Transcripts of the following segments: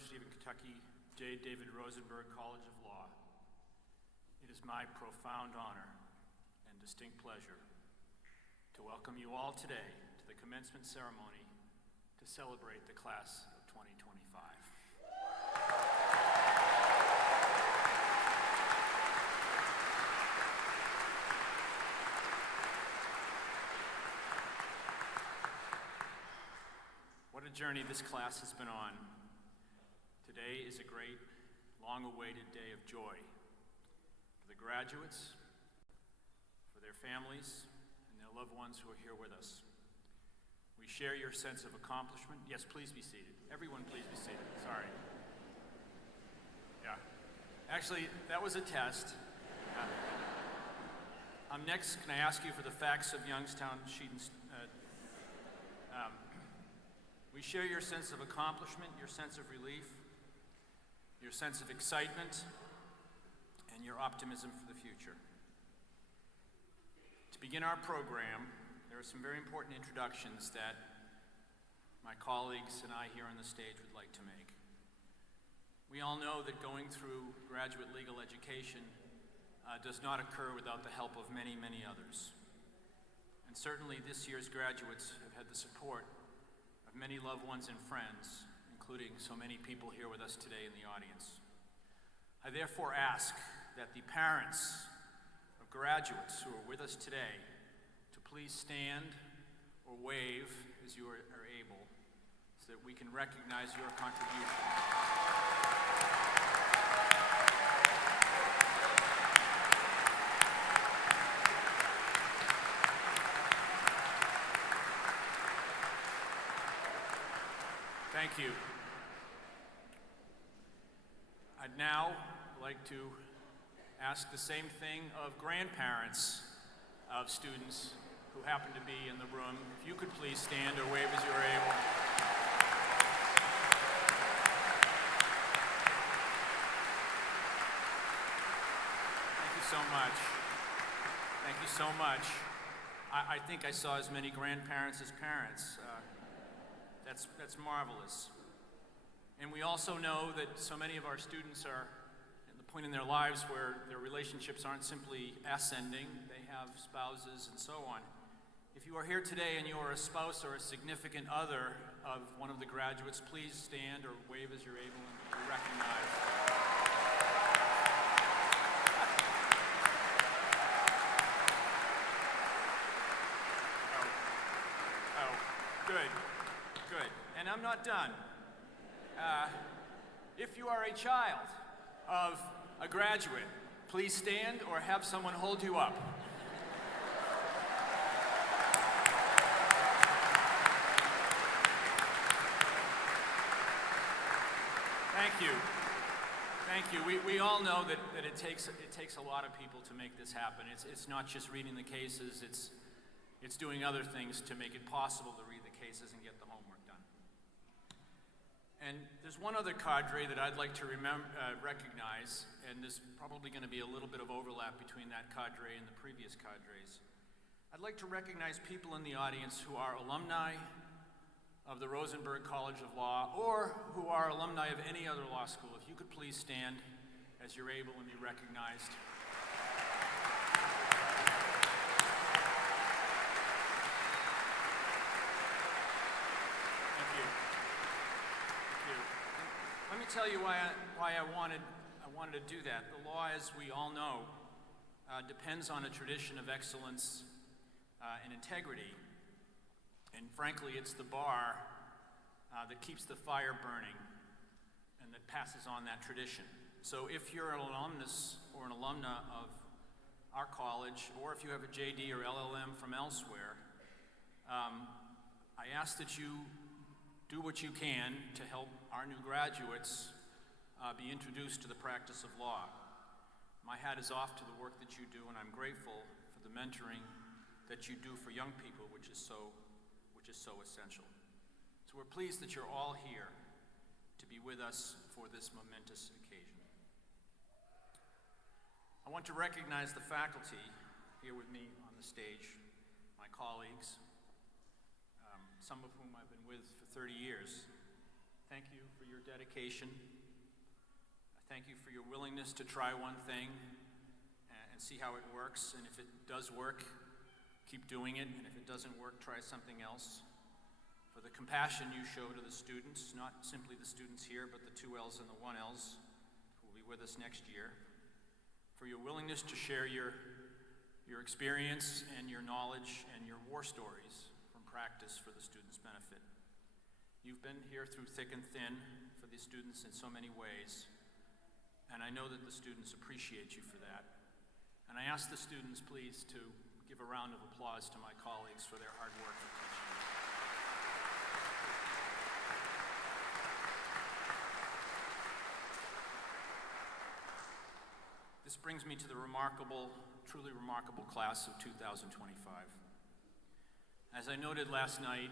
University of Kentucky J. David Rosenberg College of Law, it is my profound honor and distinct pleasure to welcome you all today to the commencement ceremony to celebrate the class of 2025. What a journey this class has been on. Today is a great, long-awaited day of joy for the graduates, for their families, and their loved ones who are here with us. We share your sense of accomplishment. Yes, please be seated. Everyone, please be seated. Sorry. Yeah. Actually, that was a test. Next, can I ask you for the facts of Youngstown sheet and we share your sense of accomplishment, your sense of relief, your sense of excitement, and your optimism for the future. To begin our program, there are some very important introductions that my colleagues and I here on the stage would like to make. We all know that going through graduate legal education does not occur without the help of many, many others. And certainly this year's graduates have had the support of many loved ones and friends, including so many people here with us today in the audience. I therefore ask that the parents of graduates who are with us today to please stand or wave as you are able so that we can recognize your contribution. Thank you. I'd now like to ask the same thing of grandparents of students who happen to be in the room. If you could please stand or wave as you're able. Thank you so much. Thank you so much. I think I saw as many grandparents as parents. That's marvelous. And we also know that so many of our students are at the point in their lives where their relationships aren't simply ascending, they have spouses and so on. If you are here today and you are a spouse or a significant other of one of the graduates, please stand or wave as you're able and be recognized. Oh, good. Good. And I'm not done. If you are a child of a graduate, please stand or have someone hold you up. Thank you. Thank you. We all know that it takes a lot of people to make this happen. It's not just reading the cases, it's doing other things to make it possible to read the cases and get the homework done. And there's one other cadre that I'd like to recognize, and there's probably going to be a little bit of overlap between that cadre and the previous cadres. I'd like to recognize people in the audience who are alumni of the Rosenberg College of Law or who are alumni of any other law school. If you could please stand as you're able and be recognized. Let me tell you why I wanted to do that. The law, as we all know, depends on a tradition of excellence and integrity. And frankly, it's the bar that keeps the fire burning and that passes on that tradition. So if you're an alumnus or an alumna of our college, or if you have a JD or LLM from elsewhere, I ask that you do what you can to help our new graduates be introduced to the practice of law. My hat is off to the work that you do, and I'm grateful for the mentoring that you do for young people, which is so essential. So we're pleased that you're all here to be with us for this momentous occasion. I want to recognize the faculty here with me on the stage, my colleagues, some of whom I've been with for 30 years. thank you for your dedication. I thank you for your willingness to try one thing and see how it works. And if it does work, keep doing it. And if it doesn't work, try something else. For the compassion you show to the students, not simply the students here, but the 2Ls and the 1Ls who will be with us next year. For your willingness to share your experience and your knowledge and your war stories from practice for the students' benefit. You've been here through thick and thin for the students in so many ways, and I know that the students appreciate you for that. And I ask the students, please, to give a round of applause to my colleagues for their hard work for teaching. This brings me to the truly remarkable class of 2025. As I noted last night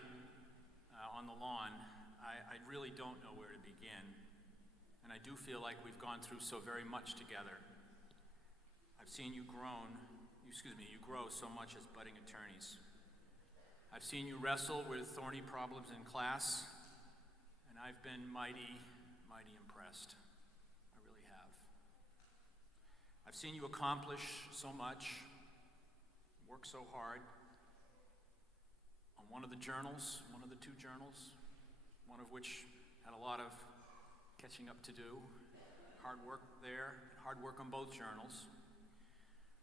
on the lawn, I really don't know where to begin, and I do feel like we've gone through so very much together. I've seen you grow so much as budding attorneys. I've seen you wrestle with thorny problems in class, and I've been mighty, mighty impressed. I really have. I've seen you accomplish so much, work so hard on one of the two journals, one of which had a lot of catching up to do. Hard work there, hard work on both journals.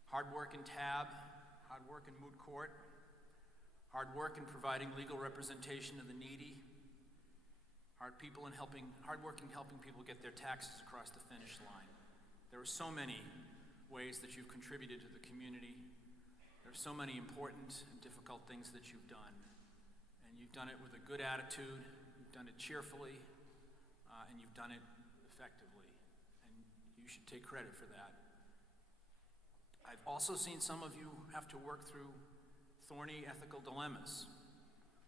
Hard work in TAB, hard work in moot court, hard work in providing legal representation of the needy, hard work in helping people get their taxes across the finish line. There are so many ways that you've contributed to the community. There are so many important and difficult things that you've done. And you've done it with a good attitude, you've done it cheerfully, and you've done it effectively. And you should take credit for that. I've also seen some of you have to work through thorny ethical dilemmas.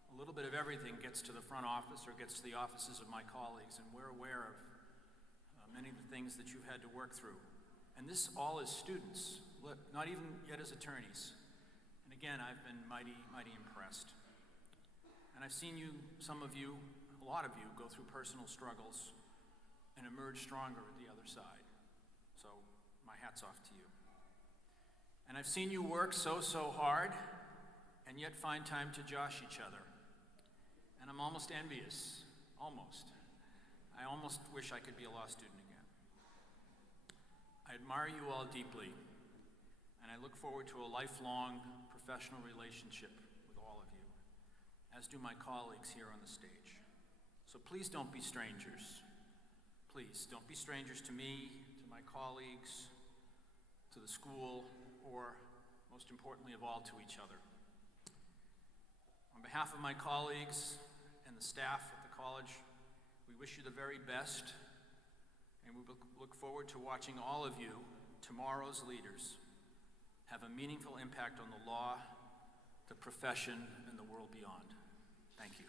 A little bit of everything gets to the front office or gets to the offices of my colleagues, and we're aware of many of the things that you've had to work through. And this all is students, not even yet as attorneys. And again, I've been mighty, mighty impressed. And I've seen some of you, a lot of you, go through personal struggles and emerge stronger at the other side. So my hat's off to you. And I've seen you work so hard and yet find time to josh each other. And I'm almost envious, almost. I almost wish I could be a law student again. I admire you all deeply, and I look forward to a lifelong professional relationship with all of you, as do my colleagues here on the stage. So please don't be strangers. Please don't be strangers to me, to my colleagues, to the school, or most importantly of all, to each other. On behalf of my colleagues and the staff at the college, we wish you the very best, and we look forward to watching all of you, tomorrow's leaders, have a meaningful impact on the law, the profession, and the world beyond. Thank you.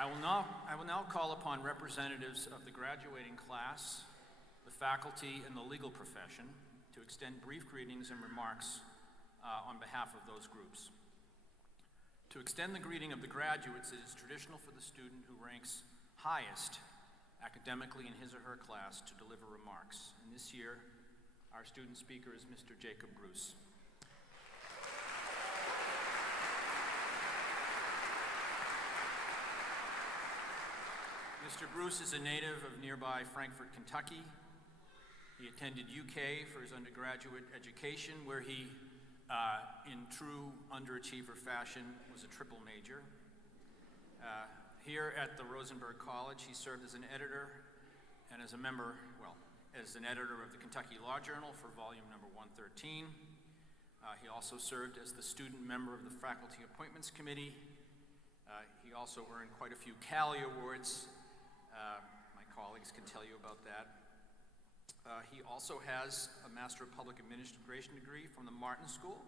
I will now call upon representatives of the graduating class, the faculty, and the legal profession to extend brief greetings and remarks on behalf of those groups. To extend the greeting of the graduates, it is traditional for the student who ranks highest academically in his or her class to deliver remarks. And this year, our student speaker is Mr. Jacob Bruce. Mr. Bruce is a native of nearby Frankfort, Kentucky. He attended UK for his undergraduate education, where he, in true underachiever fashion, was a triple major. Here at the Rosenberg College, he served as an editor and as an editor of the Kentucky Law Journal for volume number 113. He also served as the student member of the Faculty Appointments Committee. He also earned quite a few Cali Awards. My colleagues can tell you about that. He also has a Master of Public Administration degree from the Martin School.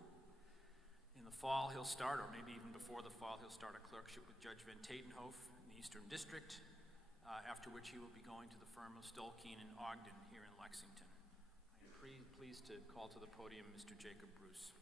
In the fall, he'll start, or maybe even before the fall, he'll start a clerkship with Judge Van Tatenhof in the Eastern District, after which he will be going to the firm of Stolkeen in Ogden here in Lexington. I pleased to call to the podium Mr. Jacob Bruce.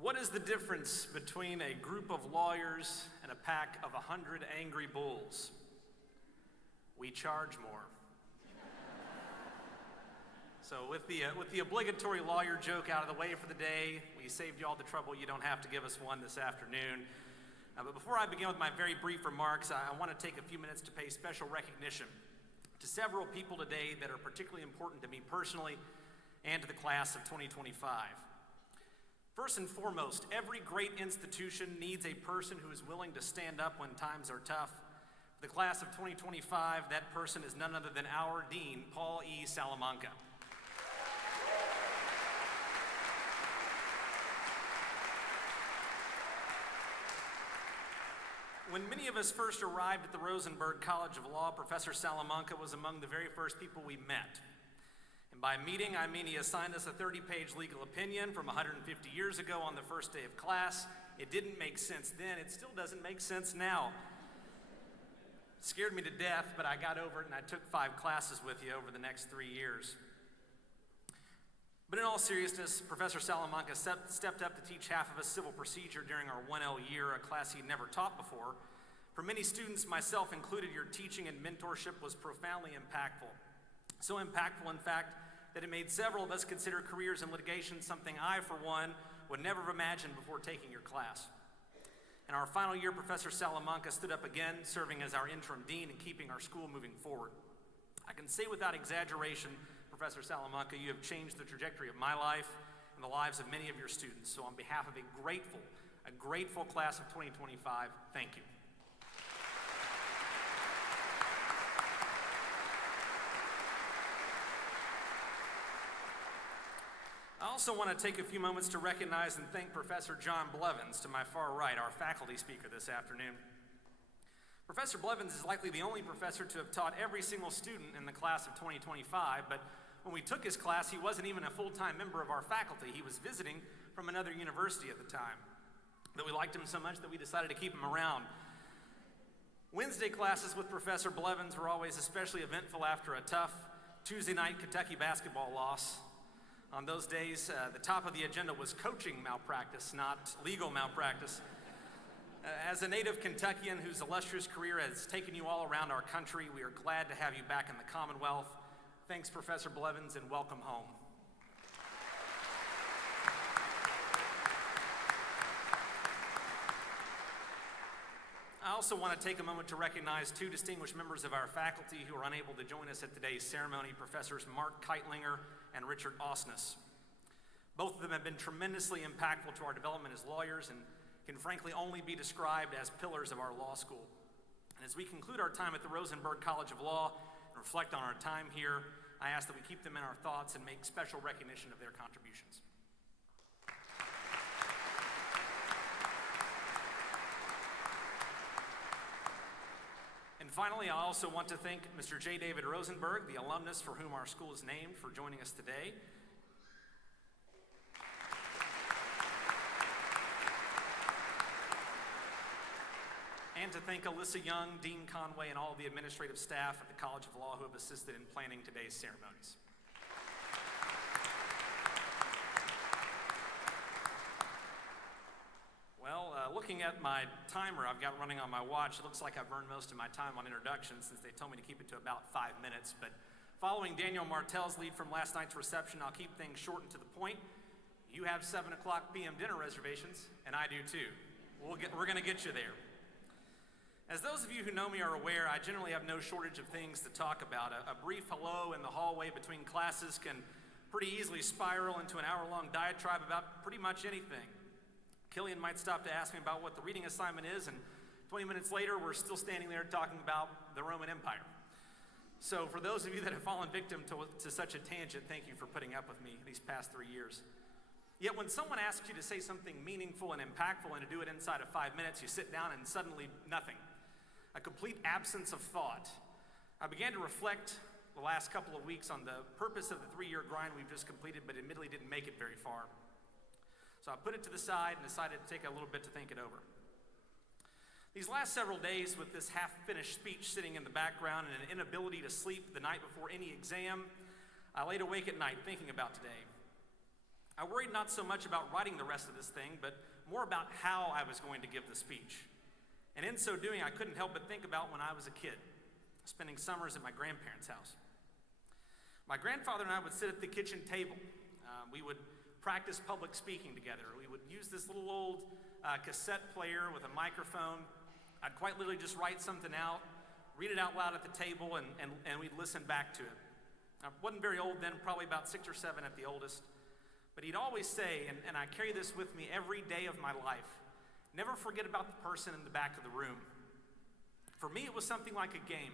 What is the difference between a group of lawyers and a pack of 100 angry bulls? We charge more. So with the obligatory lawyer joke out of the way for the day, we saved you all the trouble. You don't have to give us one this afternoon. But before I begin with my very brief remarks, I want to take a few minutes to pay special recognition to several people today that are particularly important to me personally and to the class of 2025. First and foremost, every great institution needs a person who is willing to stand up when times are tough. For the class of 2025, that person is none other than our dean, Paul E. Salamanca. When many of us first arrived at the Rosenberg College of Law, Professor Salamanca was among the very first people we met. And by meeting, I mean he assigned us a 30-page legal opinion from 150 years ago on the first day of class. It didn't make sense then. It still doesn't make sense now. It scared me to death, but I got over it, and I took 5 classes with you over the next 3 years. But in all seriousness, Professor Salamanca stepped up to teach half of a civil procedure during our 1L year, a class he'd never taught before. For many students, myself included, your teaching and mentorship was profoundly impactful. So impactful, in fact, that it made several of us consider careers in litigation something I, for one, would never have imagined before taking your class. In our final year, Professor Salamanca stood up again, serving as our interim dean and keeping our school moving forward. I can say without exaggeration, Professor Salamanca, you have changed the trajectory of my life and the lives of many of your students. So on behalf of a grateful class of 2025, thank you. I also want to take a few moments to recognize and thank Professor John Blevins to my far right, our faculty speaker this afternoon. Professor Blevins is likely the only professor to have taught every single student in the class of 2025, but when we took his class, he wasn't even a full-time member of our faculty. He was visiting from another university at the time. But we liked him so much that we decided to keep him around. Wednesday classes with Professor Blevins were always especially eventful after a tough Tuesday night Kentucky basketball loss. On those days, the top of the agenda was coaching malpractice, not legal malpractice. As a native Kentuckian whose illustrious career has taken you all around our country, we are glad to have you back in the Commonwealth. Thanks, Professor Blevins, and welcome home. I also want to take a moment to recognize 2 distinguished members of our faculty who are unable to join us at today's ceremony, Professors Mark Keitlinger and Richard Osnes. Both of them have been tremendously impactful to our development as lawyers and can frankly only be described as pillars of our law school. And as we conclude our time at the Rosenberg College of Law and reflect on our time here, I ask that we keep them in our thoughts and make special recognition of their contributions. And finally, I also want to thank Mr. J. David Rosenberg, the alumnus for whom our school is named, for joining us today. And to thank Alyssa Young, Dean Conway, and all the administrative staff at the College of Law who have assisted in planning today's ceremonies. Well, looking at my timer I've got running on my watch, it looks like I've burned most of my time on introductions since they told me to keep it to about 5 minutes. But following Daniel Martell's lead from last night's reception, I'll keep things short and to the point. You have 7 o'clock p.m. dinner reservations, and I do too. We're going to get you there. As those of you who know me are aware, I generally have no shortage of things to talk about. A brief hello in the hallway between classes can pretty easily spiral into an hour-long diatribe about pretty much anything. Killian might stop to ask me about what the reading assignment is, and 20 minutes later, we're still standing there talking about the Roman Empire. So for those of you that have fallen victim to such a tangent, thank you for putting up with me these past 3 years. Yet when someone asks you to say something meaningful and impactful and to do it inside of 5 minutes, you sit down and suddenly nothing. A complete absence of thought. I began to reflect the last couple of weeks on the purpose of the 3-year grind we've just completed, but admittedly didn't make it very far. So I put it to the side and decided to take a little bit to think it over. These last several days with this half-finished speech sitting in the background and an inability to sleep the night before any exam, I laid awake at night thinking about today. I worried not so much about writing the rest of this thing, but more about how I was going to give the speech. And in so doing, I couldn't help but think about when I was a kid, spending summers at my grandparents' house. My grandfather and I would sit at the kitchen table. We would practice public speaking together. We would use this little old cassette player with a microphone. I'd quite literally just write something out, read it out loud at the table, and we'd listen back to it. I wasn't very old then, probably about 6 or 7 at the oldest. But he'd always say, and I carry this with me every day of my life, never forget about the person in the back of the room. For me, it was something like a game,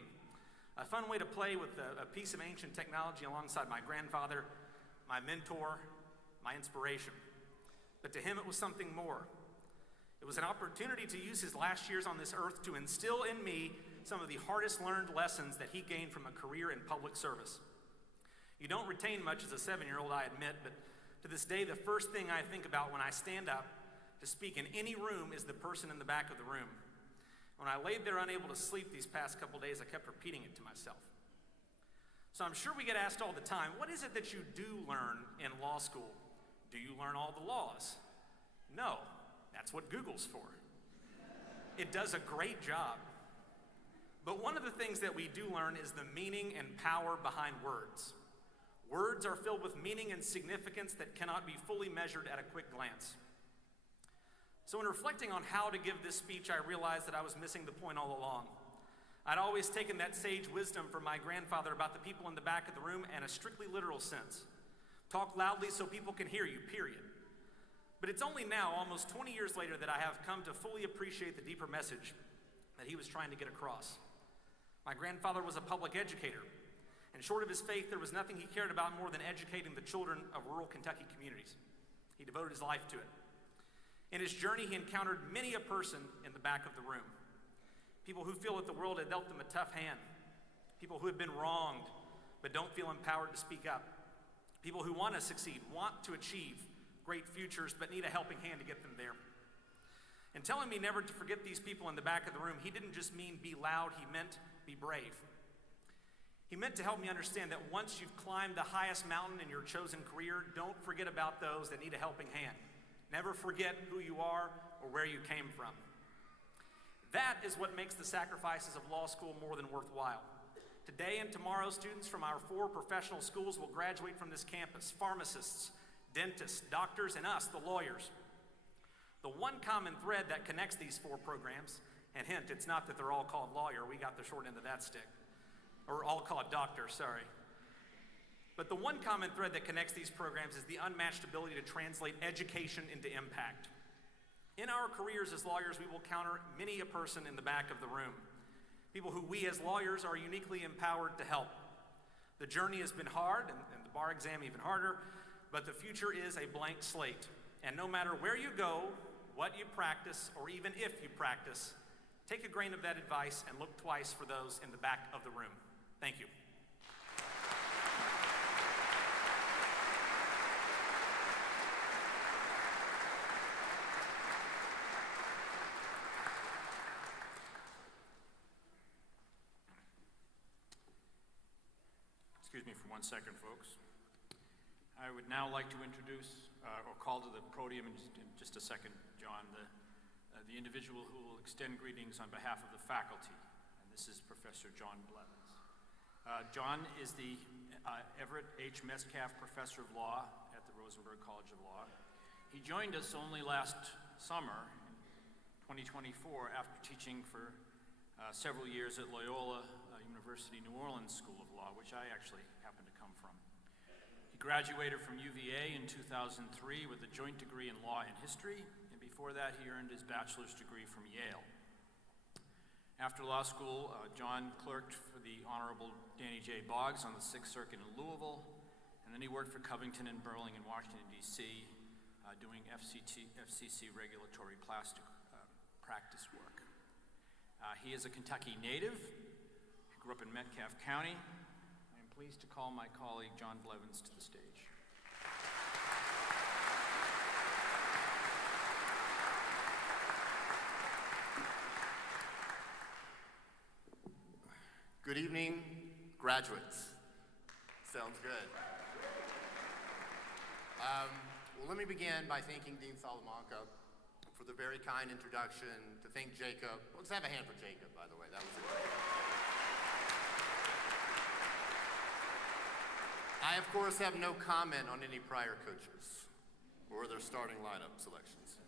a fun way to play with a piece of ancient technology alongside my grandfather, my mentor, my inspiration. But to him, it was something more. It was an opportunity to use his last years on this earth to instill in me some of the hardest learned lessons that he gained from a career in public service. You don't retain much as a 7-year-old, I admit, but to this day, the first thing I think about when I stand up to speak in any room is the person in the back of the room. When I laid there unable to sleep these past couple days, I kept repeating it to myself. So I'm sure we get asked all the time, what is it that you do learn in law school? Do you learn all the laws? No, that's what Google's for. It does a great job. But one of the things that we do learn is the meaning and power behind words. Words are filled with meaning and significance that cannot be fully measured at a quick glance. So in reflecting on how to give this speech, I realized that I was missing the point all along. I'd always taken that sage wisdom from my grandfather about the people in the back of the room in a strictly literal sense. Talk loudly so people can hear you, period. But it's only now, almost 20 years later, that I have come to fully appreciate the deeper message that he was trying to get across. My grandfather was a public educator, and short of his faith, there was nothing he cared about more than educating the children of rural Kentucky communities. He devoted his life to it. In his journey, he encountered many a person in the back of the room. People who feel that the world had dealt them a tough hand. People who have been wronged, but don't feel empowered to speak up. People who want to succeed, want to achieve great futures, but need a helping hand to get them there. And telling me never to forget these people in the back of the room, he didn't just mean be loud, he meant be brave. He meant to help me understand that once you've climbed the highest mountain in your chosen career, don't forget about those that need a helping hand. Never forget who you are or where you came from. That is what makes the sacrifices of law school more than worthwhile. Today and tomorrow, students from our 4 professional schools will graduate from this campus: pharmacists, dentists, doctors, and us, the lawyers. The one common thread that connects these 4 programs, and hint, it's not that they're all called lawyer, we got the short end of that stick. Or all called doctor, sorry. But the one common thread that connects these programs is the unmatched ability to translate education into impact. In our careers as lawyers, we will encounter many a person in the back of the room, people who we as lawyers are uniquely empowered to help. The journey has been hard, and the bar exam even harder, but the future is a blank slate. And no matter where you go, what you practice, or even if you practice, take a grain of that advice and look twice for those in the back of the room. Thank you. Excuse me for 1 second, folks. I would now like to introduce, or call to the podium in just a second, John, the individual who will extend greetings on behalf of the faculty. And this is Professor John Blevins. John is the Everett H. Metcalf Professor of Law at the Rosenberg College of Law. He joined us only last summer, in 2024, after teaching for several years at Loyola University New Orleans School of Law, which I actually happen to come from. He graduated from UVA in 2003 with a joint degree in law and history, and before that he earned his bachelor's degree from Yale. After law school, John clerked for the Honorable Danny J. Boggs on the 6th Circuit in Louisville, and then he worked for Covington and Burling in Washington, D.C., doing FCC regulatory practice work. He is a Kentucky native. He grew up in Metcalf County. I am pleased to call my colleague John Blevins to the stage. Good evening, graduates. Sounds good. Well, let me begin by thanking Dean Salamanca for the very kind introduction, to thank Jacob. Let's have a hand for Jacob, by the way. That was a great. I, of course, have no comment on any prior coaches or their starting lineup selections.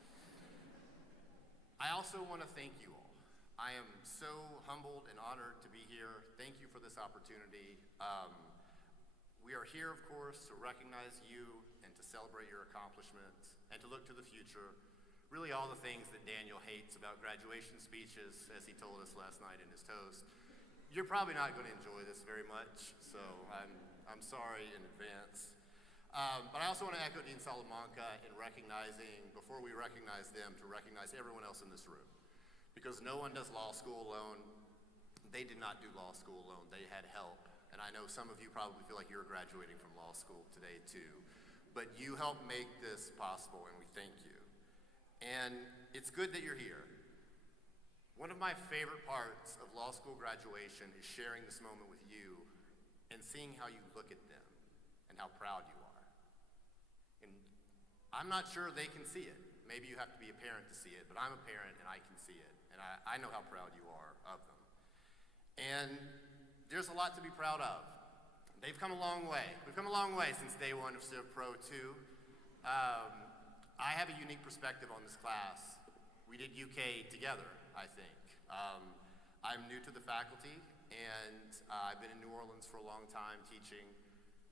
I also want to thank you all. I am so humbled and honored to be here. Thank you for this opportunity. We are here, of course, to recognize you and to celebrate your accomplishments and to look to the future. Really all the things that Daniel hates about graduation speeches, as he told us last night in his toast. You're probably not going to enjoy this very much, so I'm sorry in advance. But I also want to echo Dean Salamanca in recognizing, before we recognize them, to recognize everyone else in this room. Because no one does law school alone. They did not do law school alone. They had help. And I know some of you probably feel like you're graduating from law school today too. But you helped make this possible, and we thank you. And it's good that you're here. One of my favorite parts of law school graduation is sharing this moment with you and seeing how you look at them and how proud you are. And I'm not sure they can see it. Maybe you have to be a parent to see it, but I'm a parent and I can see it. And I know how proud you are of them. And there's a lot to be proud of. They've come a long way. We've come a long way since day one of Civ Pro 2. I have a unique perspective on this class. We did UK together, I think. I'm new to the faculty, and I've been in New Orleans for a long time teaching.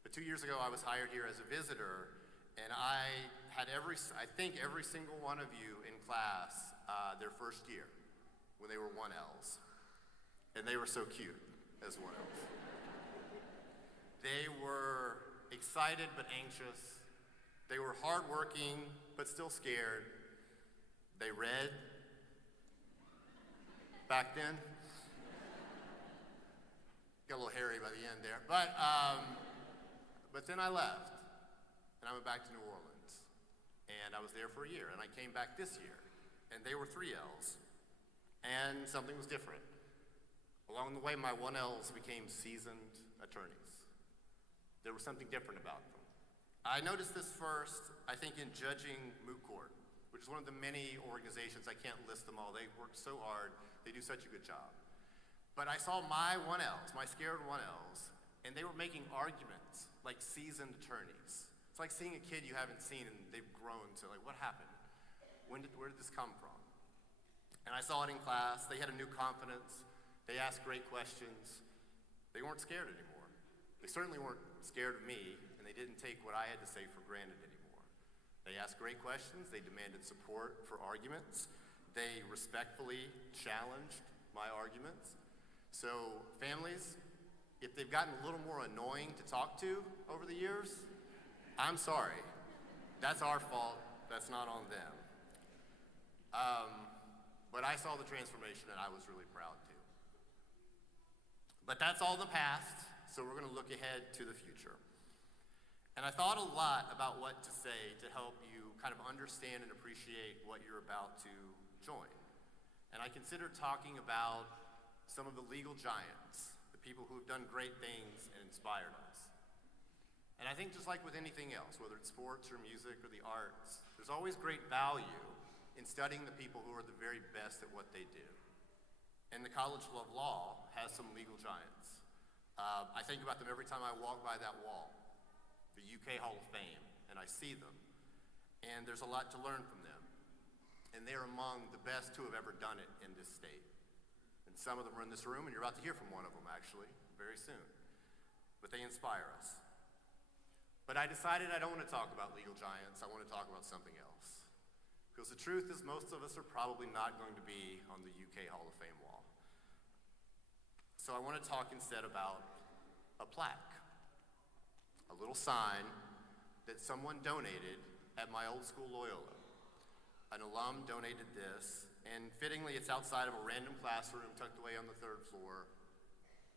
But 2 years ago, I was hired here as a visitor, and I had I think every single one of you in class their first year when they were 1Ls. And they were so cute as 1Ls. They were excited but anxious. They were hardworking but still scared. They read back then. Got a little hairy by the end there. But then I left, and I went back to New Orleans. And I was there for a year, and I came back this year. And they were 3Ls, and something was different. Along the way, my 1Ls became seasoned attorneys. There was something different about them. I noticed this first, I think, in judging moot court, which is one of the many organizations, I can't list them all. They work so hard. They do such a good job. But I saw my 1Ls, my scared 1Ls, and they were making arguments like seasoned attorneys. It's like seeing a kid you haven't seen and they've grown to, like, what happened? Where did this come from? And I saw it in class. They had a new confidence. They asked great questions. They weren't scared anymore. They certainly weren't scared of me, and they didn't take what I had to say for granted anymore. They asked great questions. They demanded support for arguments. They respectfully challenged my arguments. So families, if they've gotten a little more annoying to talk to over the years, I'm sorry. That's our fault. That's not on them. But I saw the transformation, and I was really proud too. But that's all the past, so we're going to look ahead to the future. And I thought a lot about what to say to help you kind of understand and appreciate what you're about to join. And I considered talking about some of the legal giants, the people who have done great things and inspired us. And I think just like with anything else, whether it's sports or music or the arts, there's always great value in studying the people who are the very best at what they do. And the College of Law has some legal giants. I think about them every time I walk by that wall, the UK Hall of Fame, and I see them. And there's a lot to learn from them. And they're among the best who have ever done it in this state. And some of them are in this room, and you're about to hear from one of them, actually, very soon. But they inspire us. But I decided I don't want to talk about legal giants. I want to talk about something else. Because the truth is most of us are probably not going to be on the UK Hall of Fame wall. So I want to talk instead about a plaque, a little sign that someone donated at my old school Loyola. An alum donated this, and fittingly it's outside of a random classroom tucked away on the 3rd floor.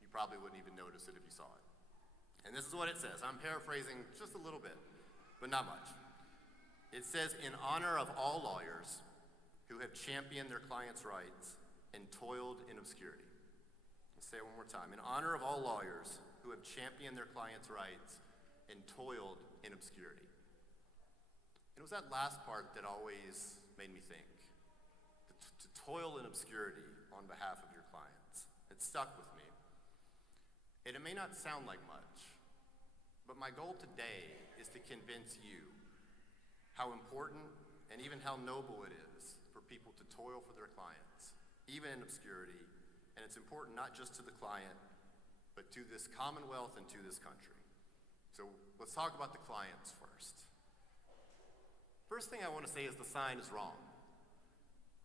You probably wouldn't even notice it if you saw it. And this is what it says. I'm paraphrasing just a little bit, but not much. It says, in honor of all lawyers who have championed their clients' rights and toiled in obscurity. say it one more time. In honor of all lawyers who have championed their clients' rights and toiled in obscurity. It was that last part that always made me think. To toil in obscurity on behalf of your clients. It stuck with me. And it may not sound like much, but my goal today is to convince you how important and even how noble it is for people to toil for their clients, even in obscurity. And it's important not just to the client, but to this commonwealth and to this country. So let's talk about the clients first. First thing I want to say is the sign is wrong.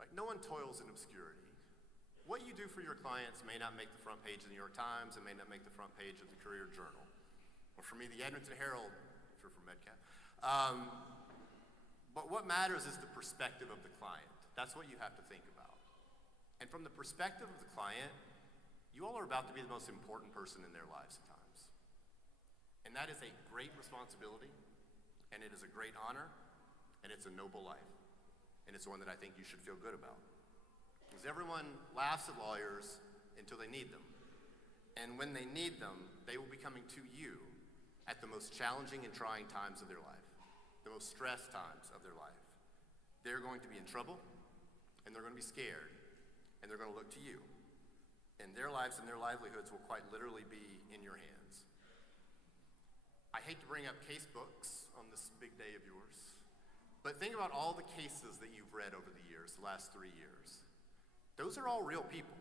Like, no one toils in obscurity. What you do for your clients may not make the front page of the New York Times, and may not make the front page of the Courier Journal. Or for me, the Edmonton Herald, if you're from Metcalf. But what matters is the perspective of the client. That's what you have to think about. And from the perspective of the client, you all are about to be the most important person in their lives at times. And that is a great responsibility, and it is a great honor, and it's a noble life. And it's one that I think you should feel good about. Because everyone laughs at lawyers until they need them. And when they need them, they will be coming to you at the most challenging and trying times of their life, the most stressed times of their life. They're going to be in trouble, and they're going to be scared, and they're going to look to you. And their lives and their livelihoods will quite literally be in your hands. I hate to bring up case books on this big day of yours, but think about all the cases that you've read over the years, the last 3 years. Those are all real people.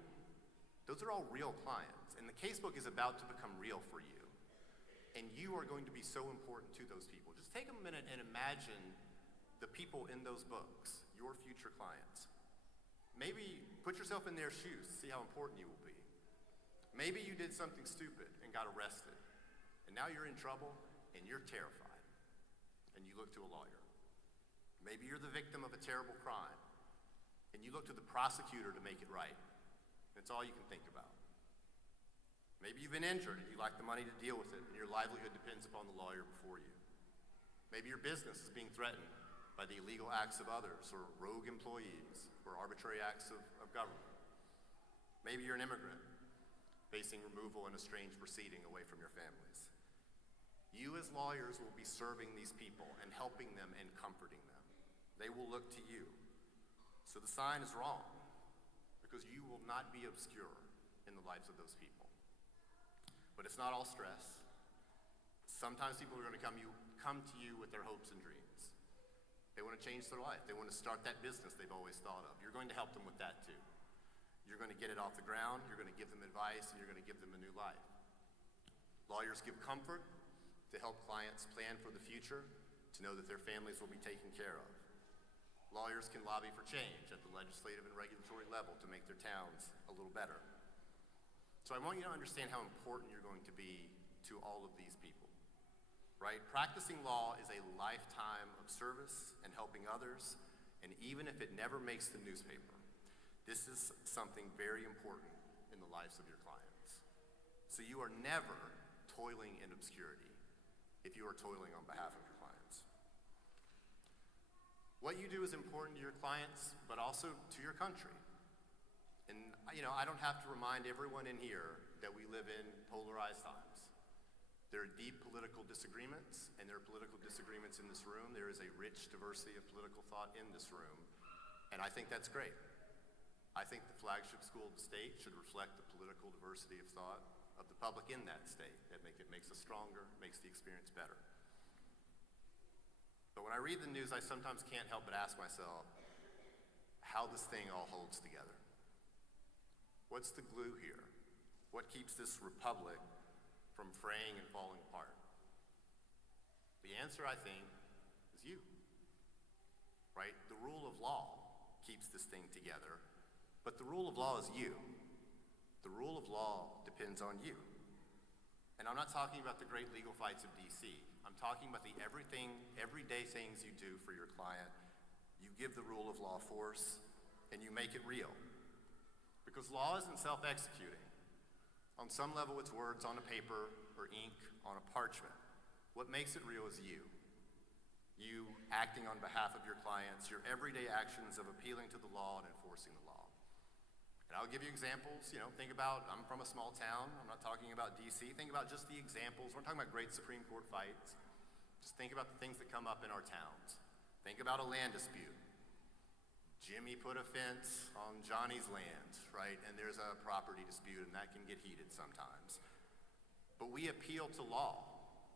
Those are all real clients. And the casebook is about to become real for you. And you are going to be so important to those people. Just take a minute and imagine the people in those books, your future clients. Maybe put yourself in their shoes, see how important you will be. Maybe you did something stupid and got arrested. And now you're in trouble and you're terrified. And you look to a lawyer. Maybe you're the victim of a terrible crime. And you look to the prosecutor to make it right. That's all you can think about. Maybe you've been injured and you like the money to deal with it, and your livelihood depends upon the lawyer before you. Maybe your business is being threatened by the illegal acts of others, or rogue employees, or arbitrary acts of government. Maybe you're an immigrant facing removal in a strange proceeding away from your families. You as lawyers will be serving these people and helping them and comforting them. They will look to you. So the sign is wrong, because you will not be obscure in the lives of those people. But it's not all stress. Sometimes people are going to come to you with their hopes and dreams. They want to change their life. They want to start that business they've always thought of. You're going to help them with that too. You're going to get it off the ground, you're going to give them advice, and you're going to give them a new life. Lawyers give comfort to help clients plan for the future, to know that their families will be taken care of. Lawyers can lobby for change at the legislative and regulatory level to make their towns a little better. So I want you to understand how important you're going to be to all of these people, right? Practicing law is a lifetime of service and helping others, and even if it never makes the newspaper, this is something very important in the lives of your clients. So you are never toiling in obscurity if you are toiling on behalf of your clients. What you do is important to your clients, but also to your country. And I don't have to remind everyone in here that we live in polarized times. There are deep political disagreements, and there are political disagreements in this room. There is a rich diversity of political thought in this room, and I think that's great. I think the flagship school of the state should reflect the political diversity of thought of the public in that state. It makes us stronger, makes the experience better. But when I read the news, I sometimes can't help but ask myself how this thing all holds together. What's the glue here? What keeps this republic from fraying and falling apart? The answer, I think, is you, right? The rule of law keeps this thing together, but the rule of law is you. The rule of law depends on you. And I'm not talking about the great legal fights of DC. I'm talking about the everyday things you do for your client. You give the rule of law force, and you make it real. Because law isn't self-executing. On some level, it's words on a paper or ink on a parchment. What makes it real is you. You acting on behalf of your clients, your everyday actions of appealing to the law and enforcing the law. And I'll give you examples, think about, I'm from a small town, I'm not talking about DC, think about just the examples. We're not talking about great Supreme Court fights. Just think about the things that come up in our towns. Think about a land dispute. Jimmy put a fence on Johnny's land, right? And there's a property dispute, and that can get heated sometimes. But we appeal to law.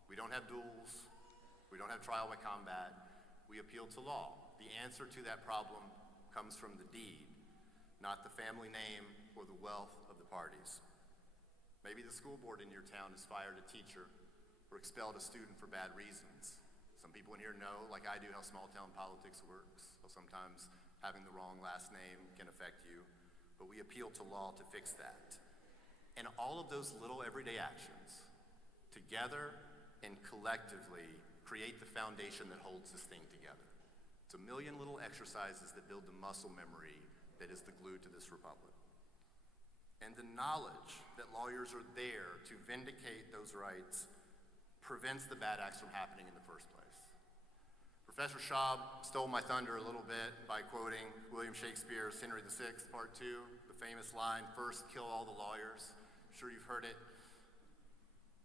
We don't have duels. We don't have trial by combat. We appeal to law. The answer to that problem comes from the deed, not the family name or the wealth of the parties. Maybe the school board in your town has fired a teacher or expelled a student for bad reasons. Some people in here know, like I do, how small town politics works. So sometimes having the wrong last name can affect you, but we appeal to law to fix that. And all of those little everyday actions, together and collectively, create the foundation that holds this thing together. It's a million little exercises that build the muscle memory that is the glue to this republic. And the knowledge that lawyers are there to vindicate those rights prevents the bad acts from happening in the first place. Professor Schaub stole my thunder a little bit by quoting William Shakespeare's Henry VI, Part 2, the famous line, "First kill all the lawyers." I'm sure you've heard it.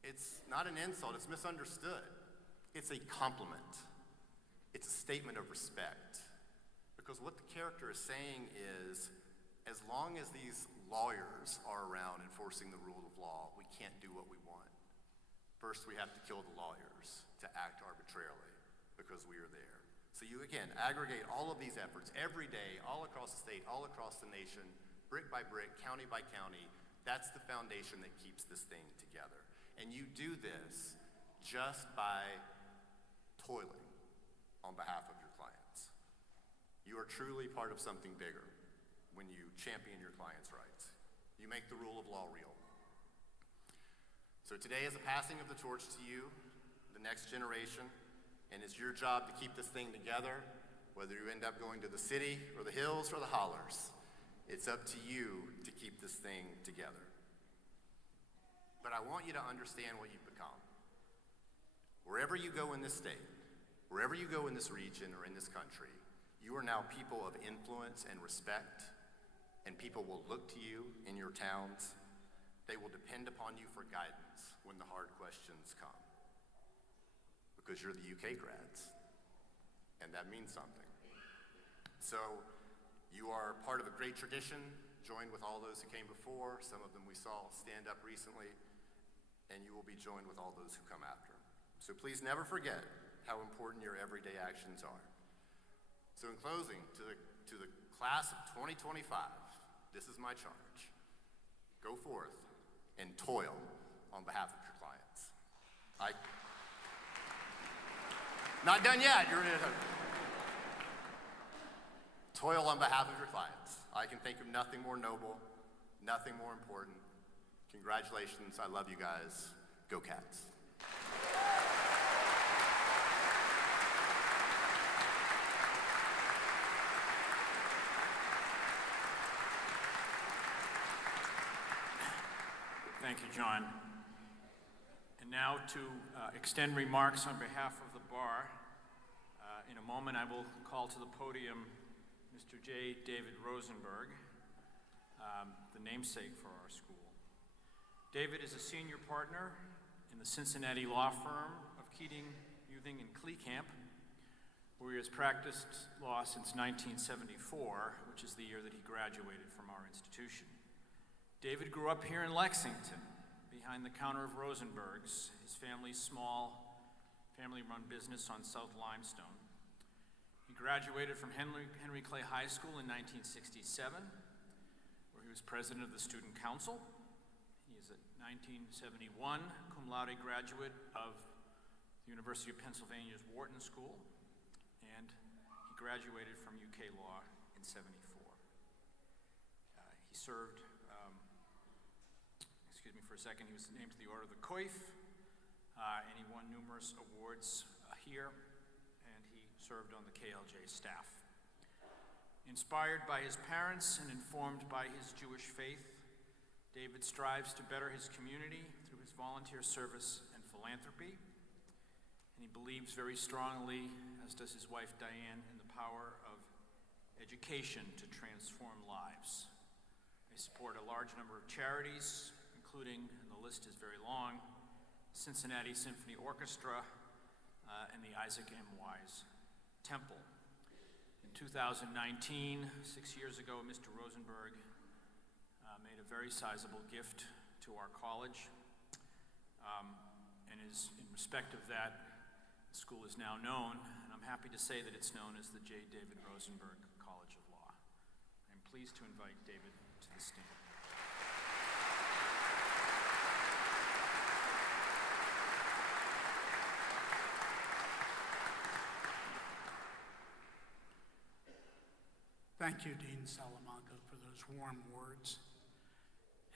It's not an insult, it's misunderstood. It's a compliment. It's a statement of respect. Because what the character is saying is, as long as these lawyers are around enforcing the rule of law, we can't do what we want. First, we have to kill the lawyers to act arbitrarily, because we are there. So you, again, aggregate all of these efforts every day, all across the state, all across the nation, brick by brick, county by county. That's the foundation that keeps this thing together. And you do this just by toiling on behalf of your clients. You are truly part of something bigger when you champion your clients' rights. You make the rule of law real. So today is a passing of the torch to you, the next generation, and it's your job to keep this thing together, whether you end up going to the city or the hills or the hollers. It's up to you to keep this thing together. But I want you to understand what you've become. Wherever you go in this state, wherever you go in this region or in this country, you are now people of influence and respect, and people will look to you in your towns. They will depend upon you for guidance when the hard questions come. Because you're the UK grads, and that means something. So you are part of a great tradition, joined with all those who came before. Some of them we saw stand up recently, and you will be joined with all those who come after. So please never forget how important your everyday actions are. So in closing, to the class of 2025, this is my charge. Go forth and toil on behalf of your clients. Not done yet. Toil on behalf of your clients. I can think of nothing more noble, nothing more important. Congratulations. I love you guys. Go Cats. Thank you, John. And now to extend remarks on behalf of the bar. In a moment, I will call to the podium Mr. J. David Rosenberg, the namesake for our school. David is a senior partner in the Cincinnati law firm of Keating, Muthing, and Kleekamp, where he has practiced law since 1974, which is the year that he graduated from our institution. David grew up here in Lexington, behind the counter of Rosenberg's, his family's small, family-run business on South Limestone. He graduated from Henry Clay High School in 1967, where he was president of the Student Council. He is a 1971 cum laude graduate of the University of Pennsylvania's Wharton School, and he graduated from UK Law in '74. He served, for a second, he was named to the Order of the Coif, and he won numerous awards here, and he served on the KLJ staff. Inspired by his parents and informed by his Jewish faith, David strives to better his community through his volunteer service and philanthropy, and he believes very strongly, as does his wife Diane, in the power of education to transform lives. They support a large number of charities, including, and the list is very long, Cincinnati Symphony Orchestra and the Isaac M. Wise Temple. In 2019, 6 years ago, Mr. Rosenberg made a very sizable gift to our college, and is, in respect of that, the school is now known, and I'm happy to say that it's known as the J. David Rosenberg College of Law. I'm pleased to invite David to the stand. Thank you, Dean Salamanca, for those warm words.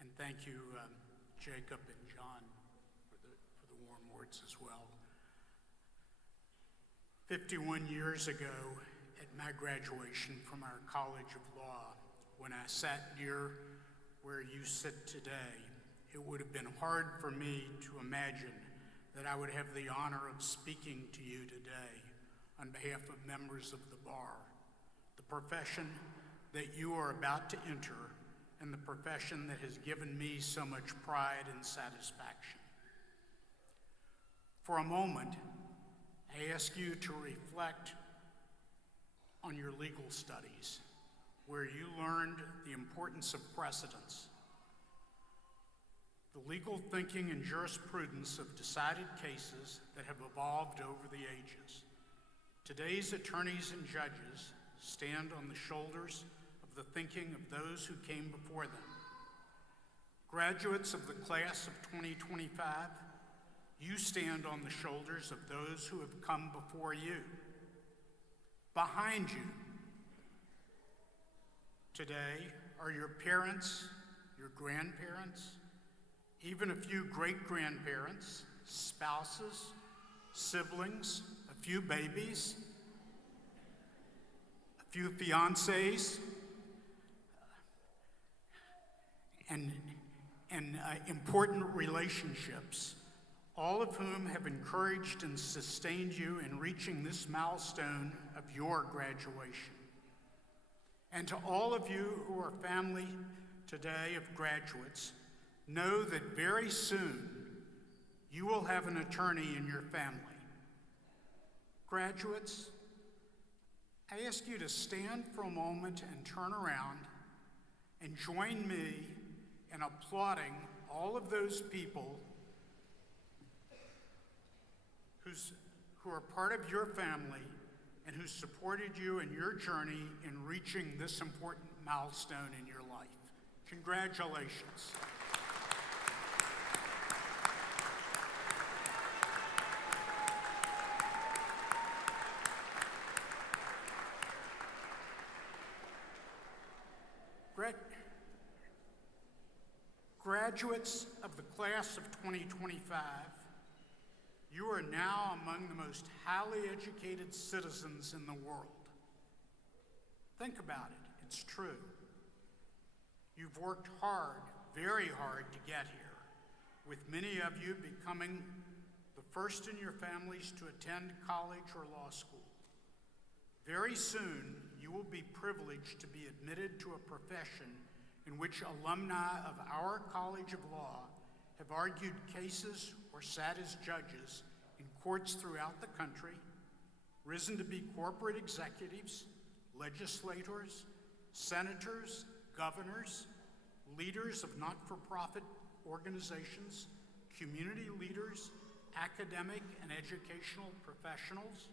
And thank you, Jacob and John, for the warm words as well. 51 years ago, at my graduation from our College of Law, when I sat near where you sit today, it would have been hard for me to imagine that I would have the honor of speaking to you today on behalf of members of the bar, the profession that you are about to enter, and the profession that has given me so much pride and satisfaction. For a moment, I ask you to reflect on your legal studies, where you learned the importance of precedents, the legal thinking and jurisprudence of decided cases that have evolved over the ages. Today's attorneys and judges stand on the shoulders of the thinking of those who came before them. Graduates of the class of 2025, you stand on the shoulders of those who have come before you. Behind you today are your parents, your grandparents, even a few great-grandparents, spouses, siblings, a few babies, a few fiancés, and important relationships, all of whom have encouraged and sustained you in reaching this milestone of your graduation. And to all of you who are family today of graduates, know that very soon you will have an attorney in your family. Graduates, I ask you to stand for a moment and turn around and join me in applauding all of those people who are part of your family and who supported you in your journey in reaching this important milestone in your life. Congratulations. Graduates of the class of 2025, you are now among the most highly educated citizens in the world. Think about it, it's true. You've worked hard, very hard to get here, with many of you becoming the first in your families to attend college or law school. Very soon, you will be privileged to be admitted to a profession in which alumni of our College of Law have argued cases or sat as judges in courts throughout the country, risen to be corporate executives, legislators, senators, governors, leaders of not-for-profit organizations, community leaders, academic and educational professionals.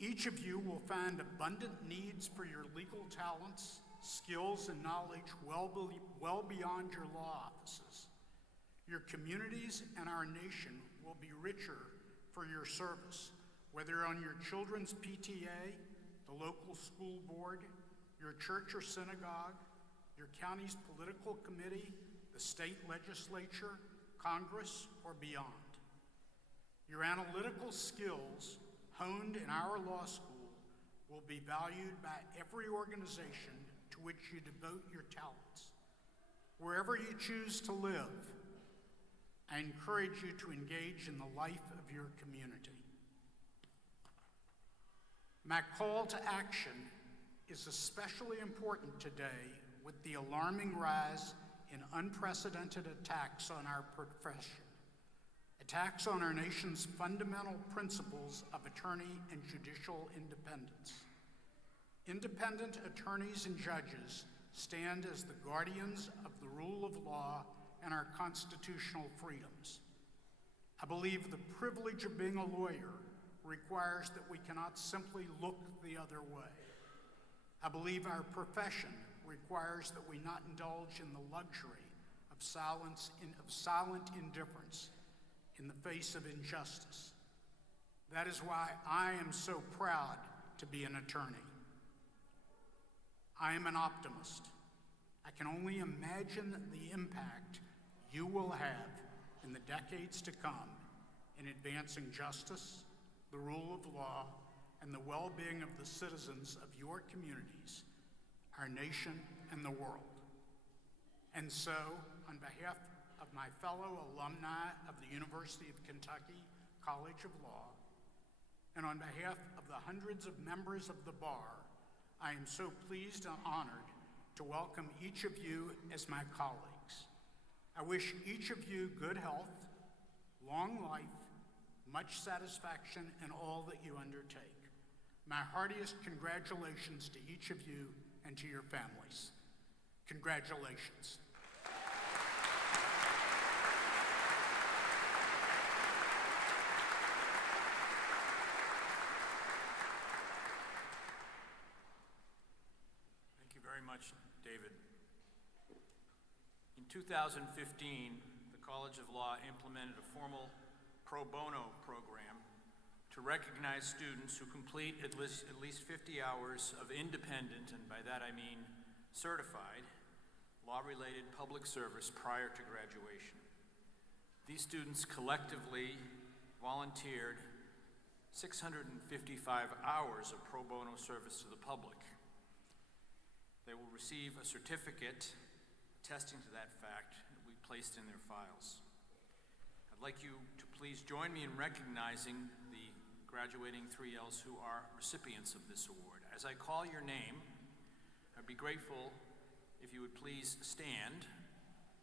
Each of you will find abundant needs for your legal talents, skills, and knowledge well beyond your law offices. Your communities and our nation will be richer for your service, whether on your children's PTA, the local school board, your church or synagogue, your county's political committee, the state legislature, Congress, or beyond. Your analytical skills honed in our law school will be valued by every organization to which you devote your talents. Wherever you choose to live, I encourage you to engage in the life of your community. My call to action is especially important today with the alarming rise in unprecedented attacks on our profession, attacks on our nation's fundamental principles of attorney and judicial independence. Independent attorneys and judges stand as the guardians of the rule of law and our constitutional freedoms. I believe the privilege of being a lawyer requires that we cannot simply look the other way. I believe our profession requires that we not indulge in the luxury of silent indifference in the face of injustice. That is why I am so proud to be an attorney. I am an optimist. I can only imagine the impact you will have in the decades to come in advancing justice, the rule of law, and the well-being of the citizens of your communities, our nation, and the world. And so, on behalf of my fellow alumni of the University of Kentucky College of Law, and on behalf of the hundreds of members of the bar, I am so pleased and honored to welcome each of you as my colleagues. I wish each of you good health, long life, much satisfaction in all that you undertake. My heartiest congratulations to each of you and to your families. Congratulations. Thank you very much, David. In 2015, the College of Law implemented a formal pro bono program to recognize students who complete at least 50 hours of independent, and by that I mean certified, law-related public service prior to graduation. These students collectively volunteered 655 hours of pro bono service to the public. They will receive a certificate attesting to that fact that we placed in their files. I'd like you to please join me in recognizing the graduating 3Ls who are recipients of this award. As I call your name, I'd be grateful if you would please stand,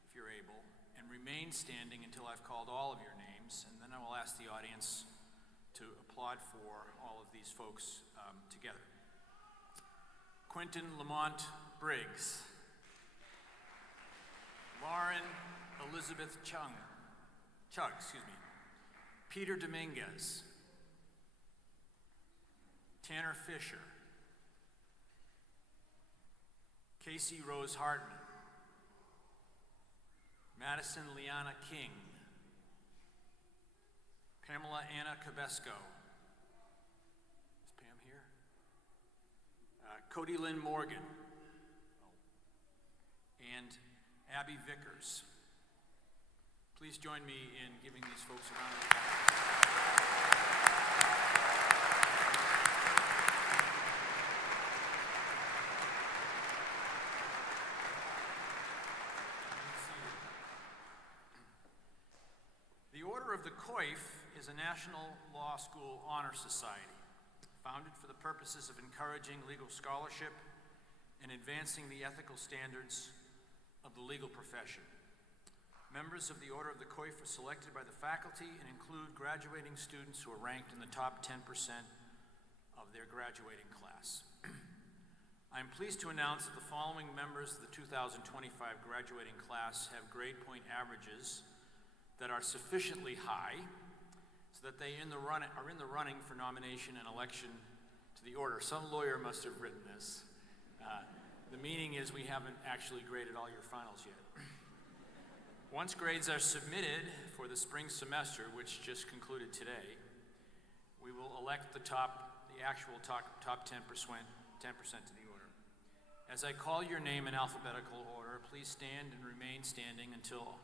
if you're able, and remain standing until I've called all of your names, and then I will ask the audience to applaud for all of these folks together. Quentin Lamont Briggs. Lauren Elizabeth Chug, Peter Dominguez. Tanner Fisher. Casey Rose Hartman. Madison Liana King. Pamela Anna Cabesco. Is Pam here? Cody Lynn Morgan. And Abby Vickers. Please join me in giving these folks a round of applause. The Order of the Coif is a national law school honor society founded for the purposes of encouraging legal scholarship and advancing the ethical standards of the legal profession. Members of the Order of the Coif are selected by the faculty and include graduating students who are ranked in the top 10% of their graduating class. I am pleased to announce that the following members of the 2025 graduating class have grade point averages that are sufficiently high so that they are in the running for nomination and election to the order. Some lawyer must have written this. The meaning is we haven't actually graded all your finals yet. Once grades are submitted for the spring semester, which just concluded today, we will elect the actual top 10% to the order. As I call your name in alphabetical order, please stand and remain standing until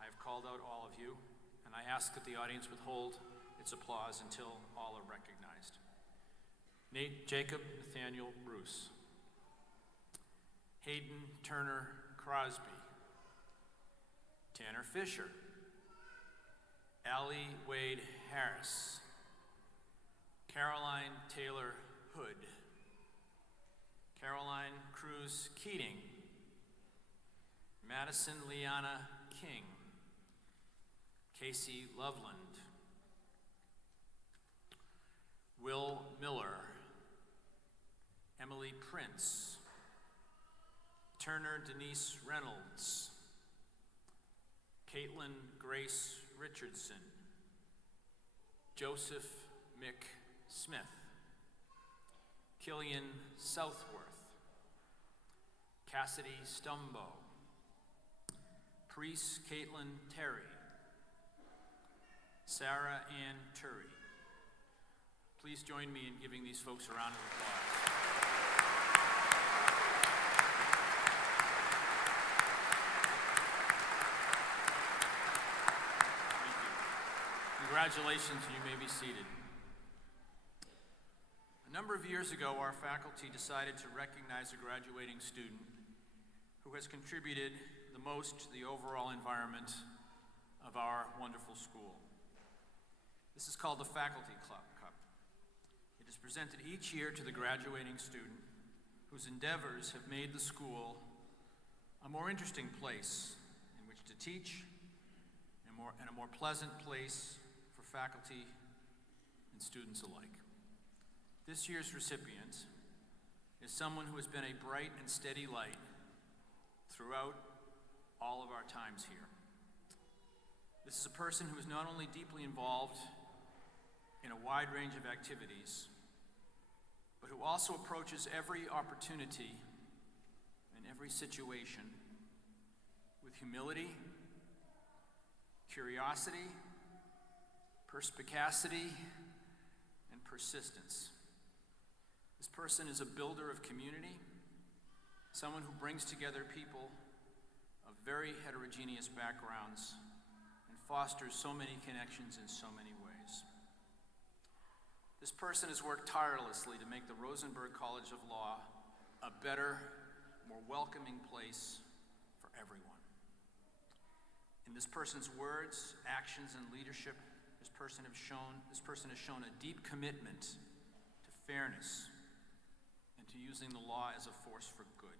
I've called out all of you, and I ask that the audience withhold its applause until all are recognized. Nate Jacob Nathaniel Bruce. Hayden Turner Crosby. Tanner Fisher. Allie Wade Harris. Caroline Taylor Hood. Caroline Cruz Keating. Madison Liana King, Casey Loveland, Will Miller, Emily Prince, Turner Denise Reynolds, Caitlin Grace Richardson, Joseph Mick Smith, Killian Southworth, Cassidy Stumbo, Priest Caitlin Terry, Sarah Ann Turry. Please join me in giving these folks a round of applause. Thank you. Congratulations, you may be seated. A number of years ago, our faculty decided to recognize a graduating student who has contributed the most to the overall environment of our wonderful school. This is called the Faculty Cup. It is presented each year to the graduating student whose endeavors have made the school a more interesting place in which to teach and a more pleasant place for faculty and students alike. This year's recipient is someone who has been a bright and steady light throughout all of our times here. This is a person who is not only deeply involved in a wide range of activities, but who also approaches every opportunity and every situation with humility, curiosity, perspicacity, and persistence. This person is a builder of community, someone who brings together people of very heterogeneous backgrounds and fosters so many connections in so many ways. This person has worked tirelessly to make the Rosenberg College of Law a better, more welcoming place for everyone. In this person's words, actions, and leadership, this person has shown a deep commitment to fairness and to using the law as a force for good.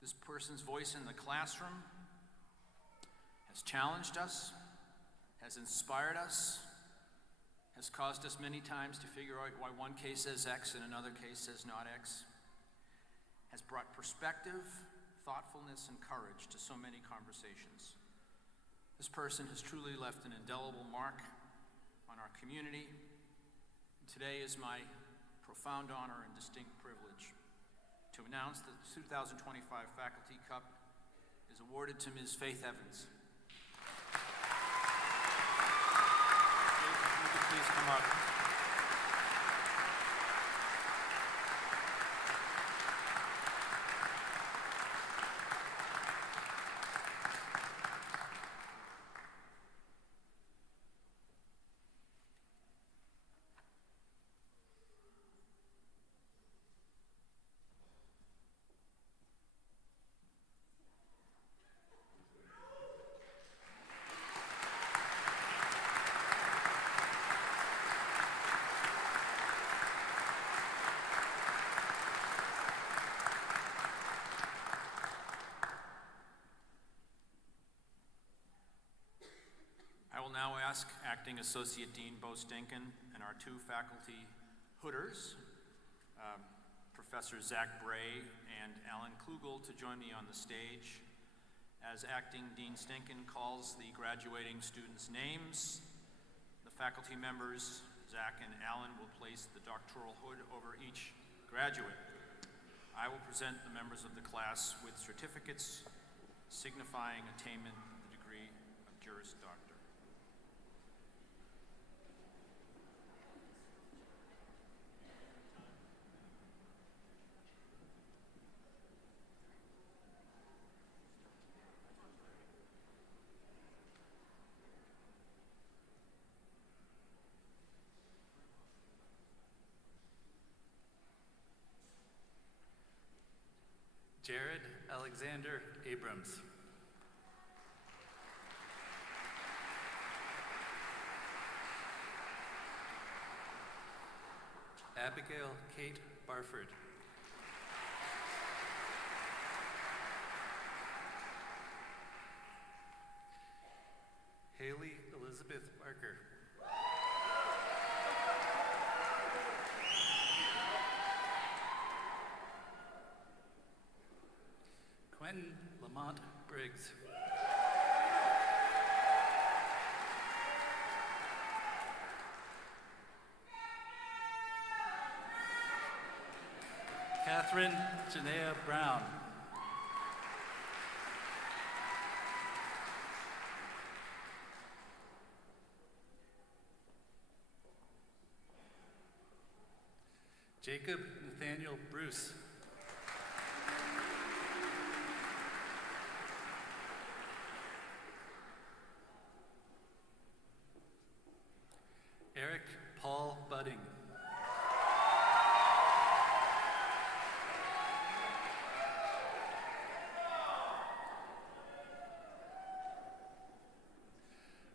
This person's voice in the classroom has challenged us, has inspired us, has caused us many times to figure out why one case says X and another case says not X, has brought perspective, thoughtfulness, and courage to so many conversations. This person has truly left an indelible mark on our community. Today is my profound honor and distinct privilege to announce that the 2025 Faculty Cup is awarded to Ms. Faith Evans. Please come up. I will now ask Acting Associate Dean Bo Stinken and our two faculty hooders, Professor Zach Bray and Alan Klugel, to join me on the stage. As Acting Dean Stinken calls the graduating students' names, the faculty members, Zach and Alan, will place the doctoral hood over each graduate. I will present the members of the class with certificates signifying attainment of the degree of Juris Doctor. Jared Alexander Abrams. Abigail Kate Barford. Elizabeth Barker. Quentin Lamont Briggs. Catherine Janaea Brown. Jacob Nathaniel Bruce. Eric Paul Budding.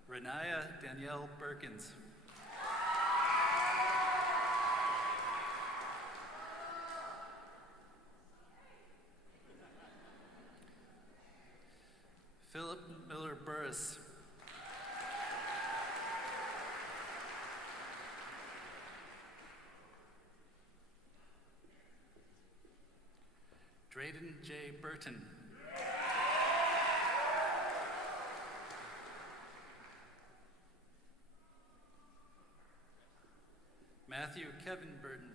Renaya Danielle Perkins. Philip Miller Burris. Drayden J. Burton. Matthew Kevin Burton.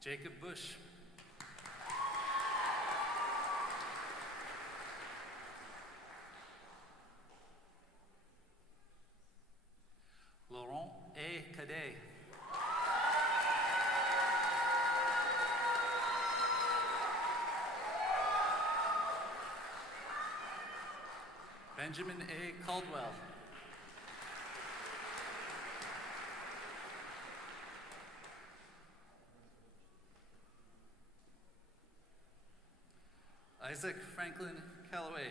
Jacob Bush. Laurent A. Cadet. Benjamin A. Caldwell. Isaac Franklin Callaway.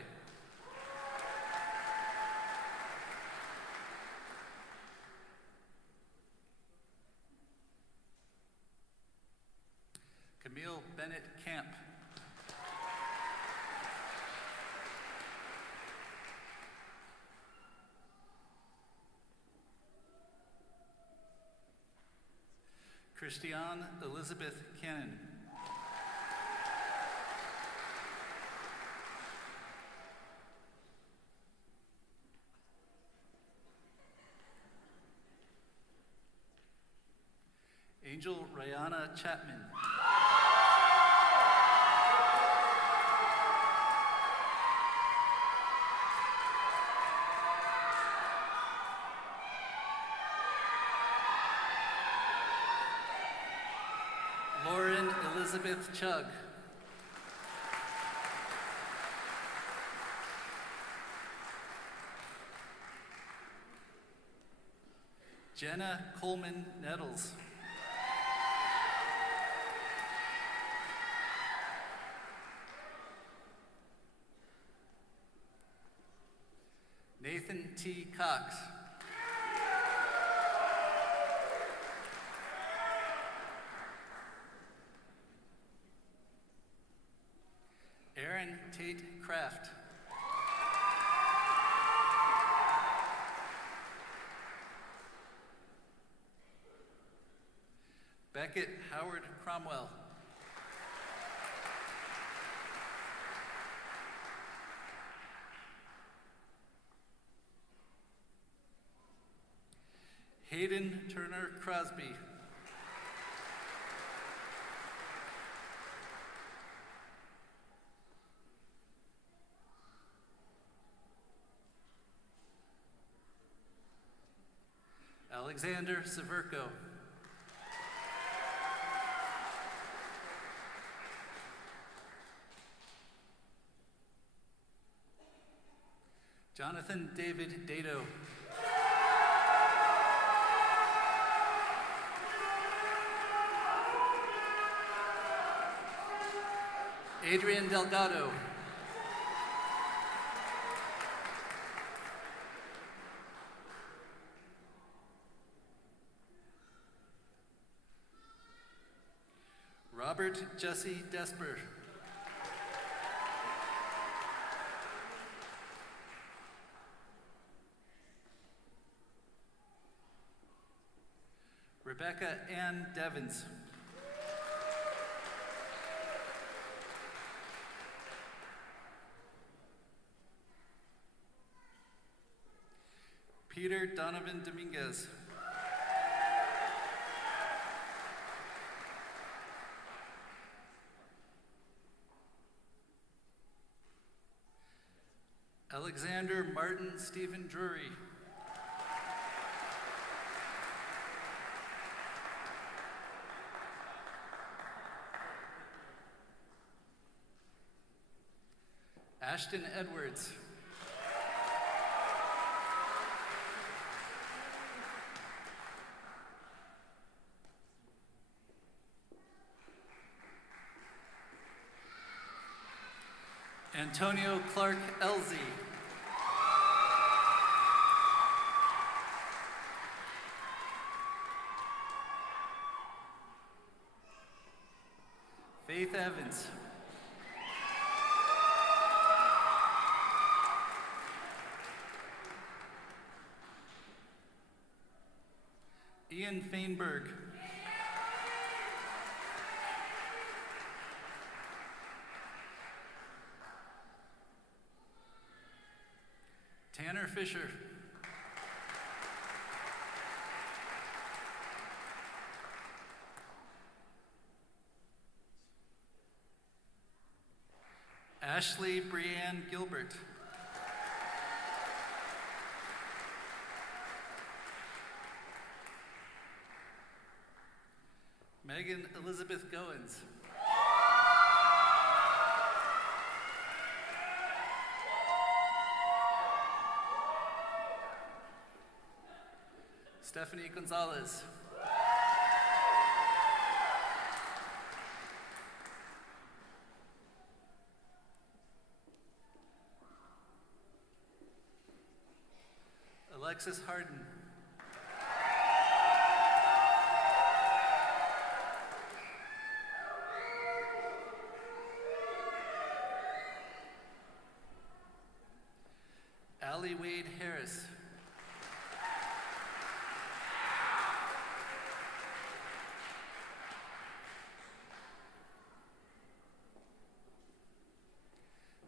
Camille Bennett Camp. Christiane Elizabeth Cannon. Angel Rihanna Chapman. Lauren Elizabeth Chugg. Jenna Coleman Nettles. Nathan T. Cox. Aaron Tate Kraft. Beckett Howard Cromwell. Hayden Turner Crosby. Alexander Severko. Jonathan David Dado. Adrian Delgado. Robert Jesse Desper. Rebecca Ann Devens. Peter Donovan Dominguez. Alexander Martin Stephen Drury. Ashton Edwards. Antonio Clark Elzy. Faith Evans. Ian Feinberg. Tanner Fisher. Ashley Brianne Gilbert. Megan Elizabeth Goins. Stephanie Gonzalez. Alexis Harden. Allie Wade Harris.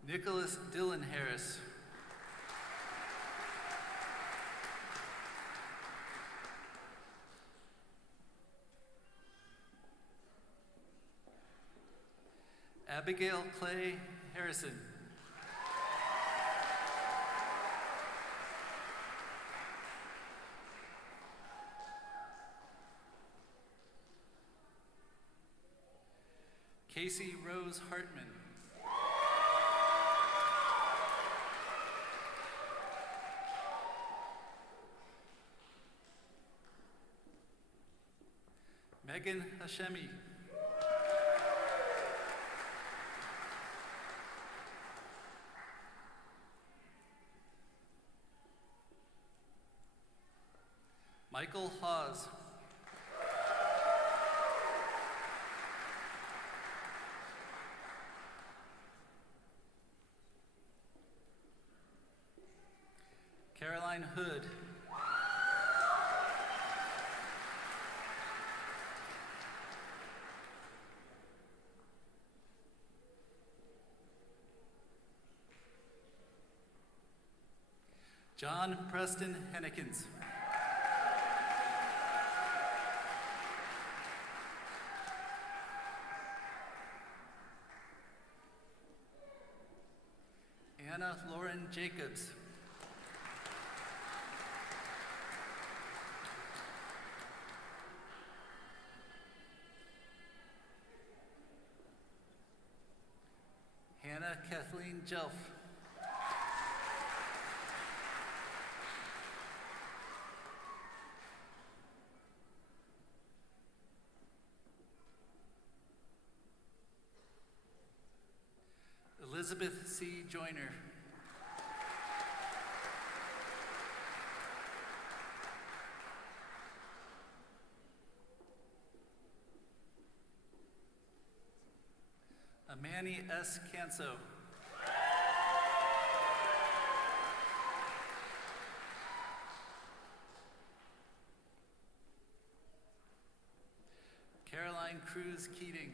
Nicholas Dylan Harris. Abigail Clay Harrison. Casey Rose Hartman. Megan Hashemi. Michael Hawes. Caroline Hood. John Preston Hennekins. Anna Lauren Jacobs. Hannah Kathleen Jelf. Elizabeth C. Joyner. Amani S. Canso. Caroline Cruz Keating.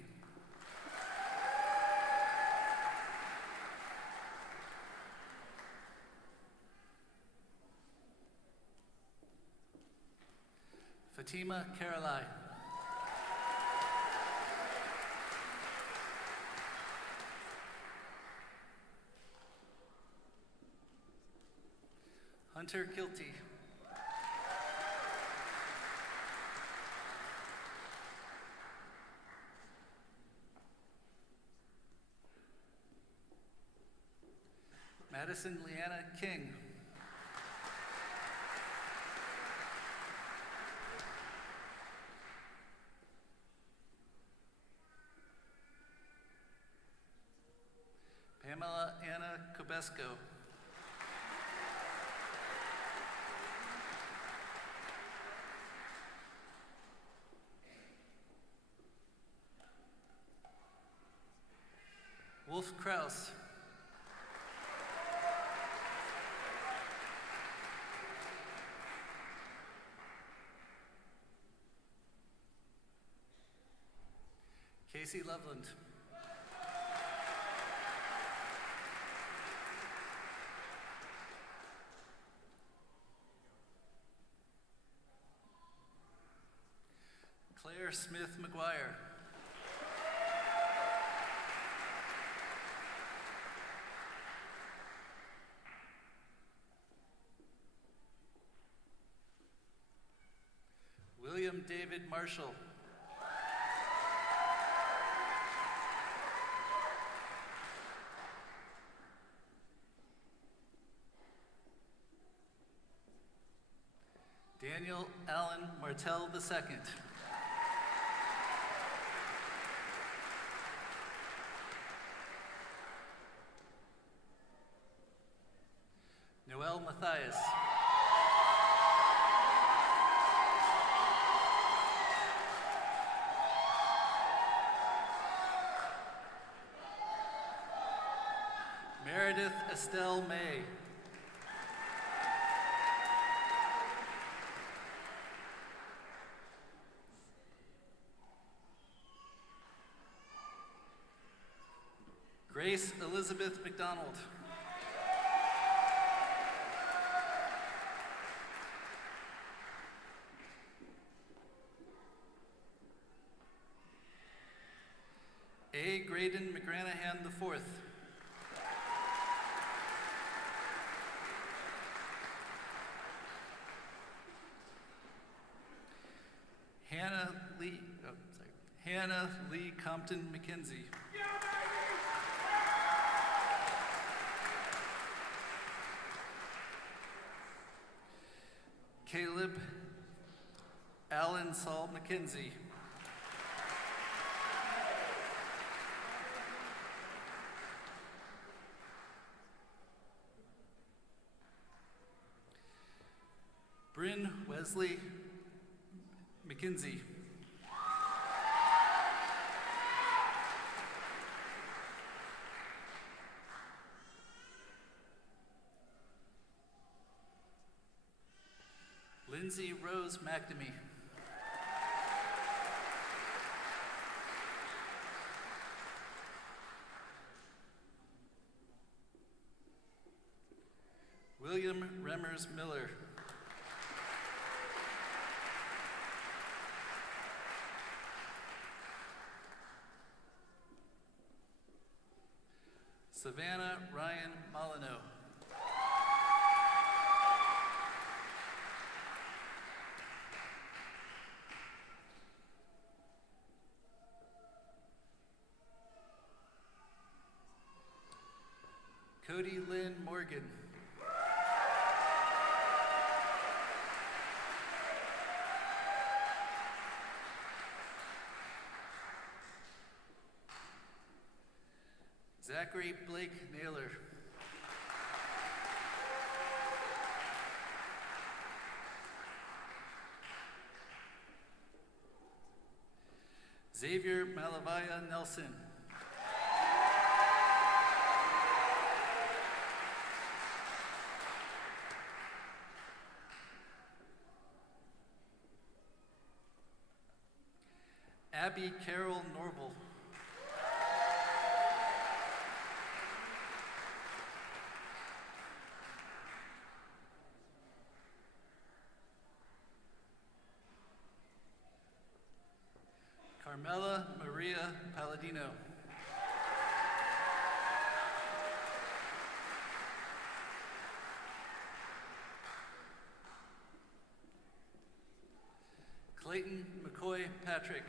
Fatima Karalai. Hunter Kilty. Madison Leanna King. Pamela Anna Cobesco. Wolf Kraus. Casey Loveland. Claire Smith McGuire. William David Marshall. Daniel Allen Martell II. Noel Mathias. Meredith Estelle May. Grace Elizabeth McDonald. A. Graydon McGranahan IV. Hannah Lee Compton McKenzie. Caleb Allen Saul McKenzie. Bryn Wesley McKenzie. Lindsay Rose McNamee. William Remmers Miller. Savannah Ryan Molyneux. Cody Lynn Morgan. Zachary Blake Naylor. Xavier Malavaya Nelson. Abby Carol Norval. Carmela Maria Palladino. Clayton McCoy Patrick.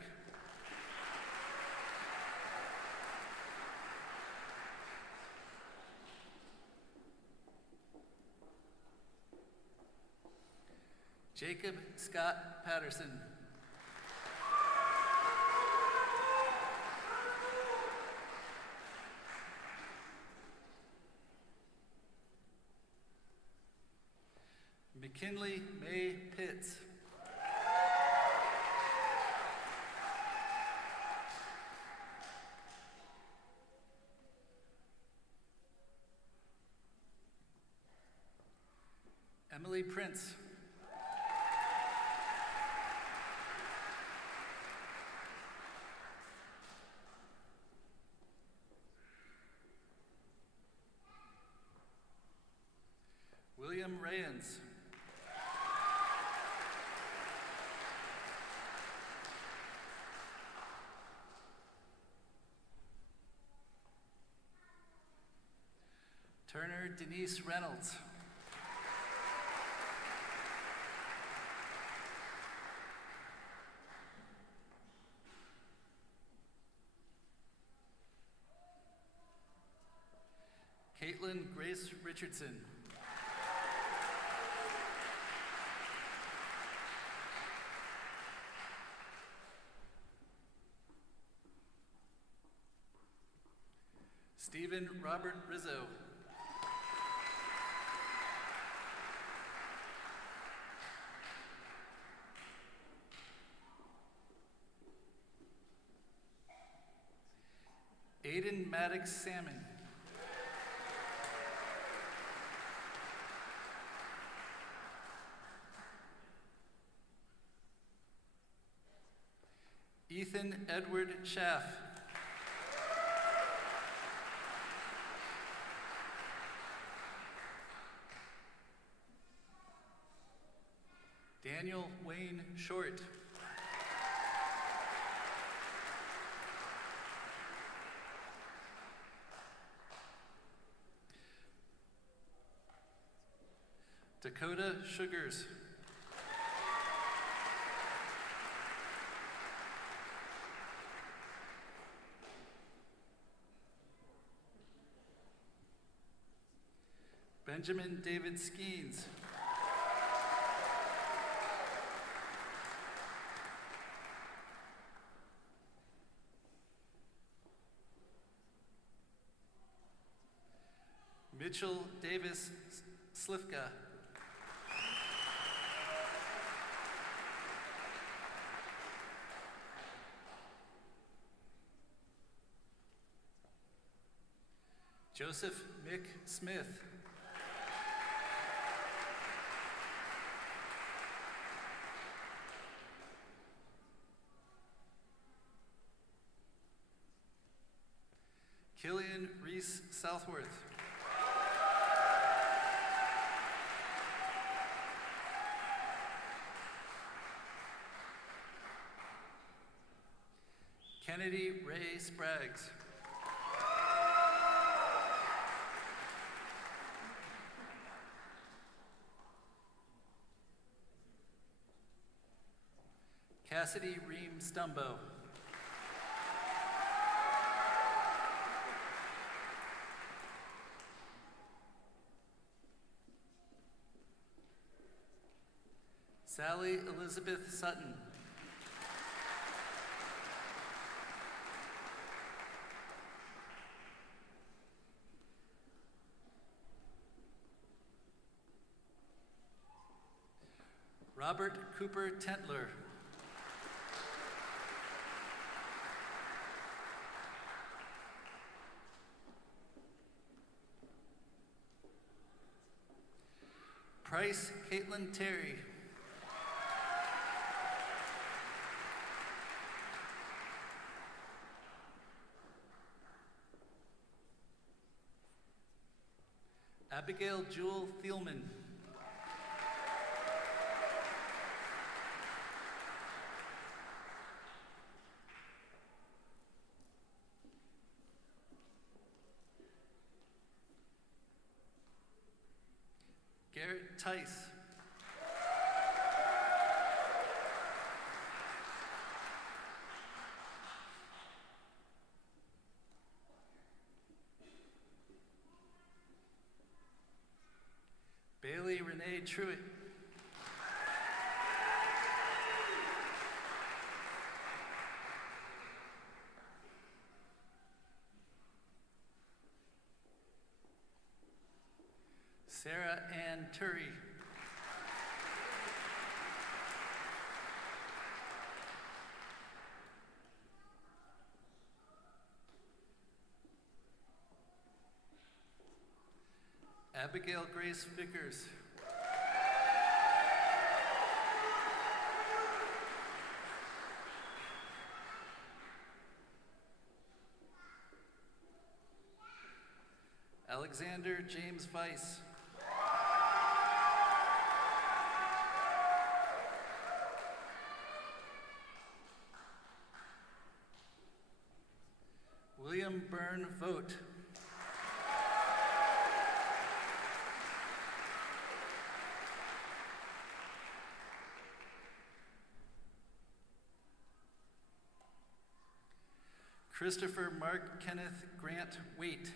Jacob Scott Patterson. McKinley May Pitts. Emily Prince. William Rayans. Turner Denise Reynolds. Caitlin Grace Richardson. Stephen Robert Rizzo. Aiden Maddox Salmon. Ethan Edward Schaff. Daniel Wayne Short. Dakota Sugars. Benjamin David Skeens. Mitchell Davis Slifka. Joseph Mick Smith. Killian Reese Southworth. Kennedy Ray Spraggs. Cassidy Ream Stumbo. Sally Elizabeth Sutton. Robert Cooper Tentler. Price Caitlin Terry. Abigail Jewel Thielman. Garrett Tice. Bailey Renee Truitt. Sarah Ann Turry. Abigail Grace Vickers. Alexander James Weiss. William Byrne Vogt. Christopher Mark Kenneth Grant Waite.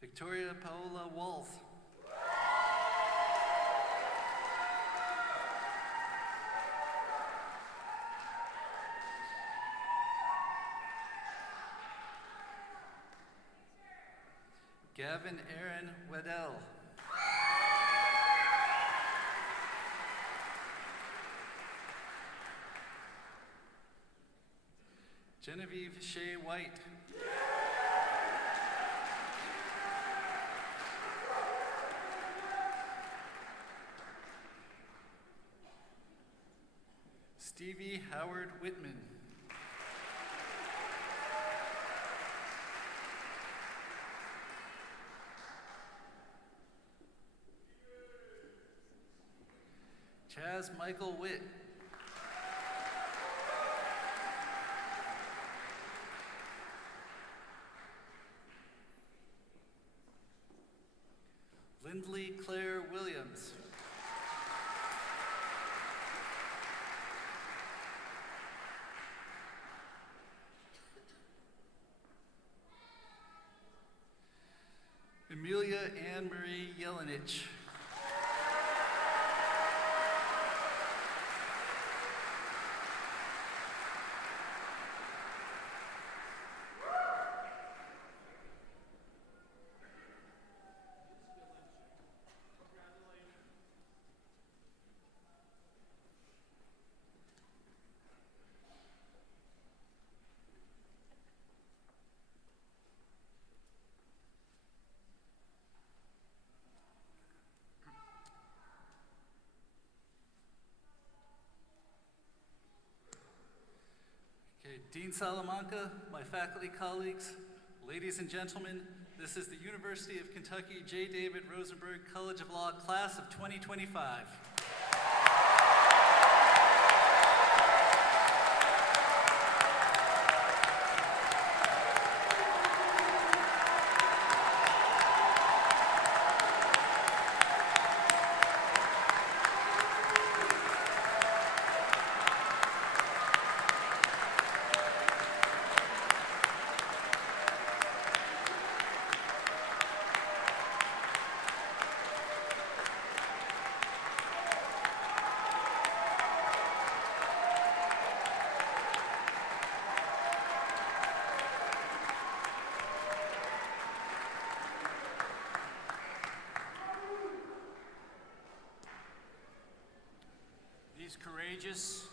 Victoria Paola Walth. Gavin Aaron Weddell. Genevieve Shea White. Stevie Howard Whitman. Chaz Michael Witt. Lindley Claire Williams. Amelia Ann Marie Yelenich. Dean Salamanca, my faculty colleagues, ladies and gentlemen, this is the University of Kentucky J. David Rosenberg College of Law class of 2025. These courageous,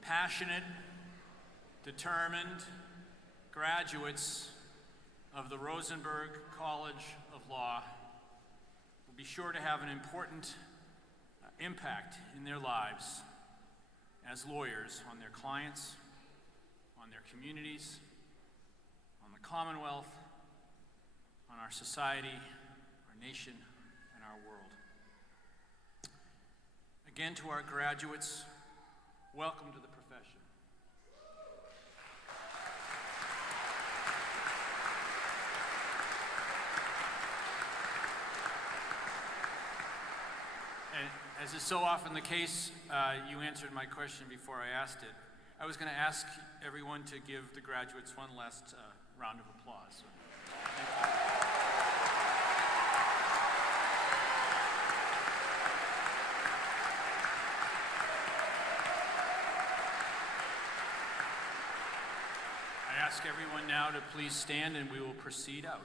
passionate, determined graduates of the Rosenberg College of Law be sure to have an important impact in their lives as lawyers on their clients, on their communities, on the Commonwealth, on our society, our nation, and our world. Again, to our graduates, welcome to the profession. And as is so often the case, you answered my question before I asked it. I was going to ask everyone to give the graduates one last round of applause. Thank you. I ask everyone now to please stand and we will proceed out.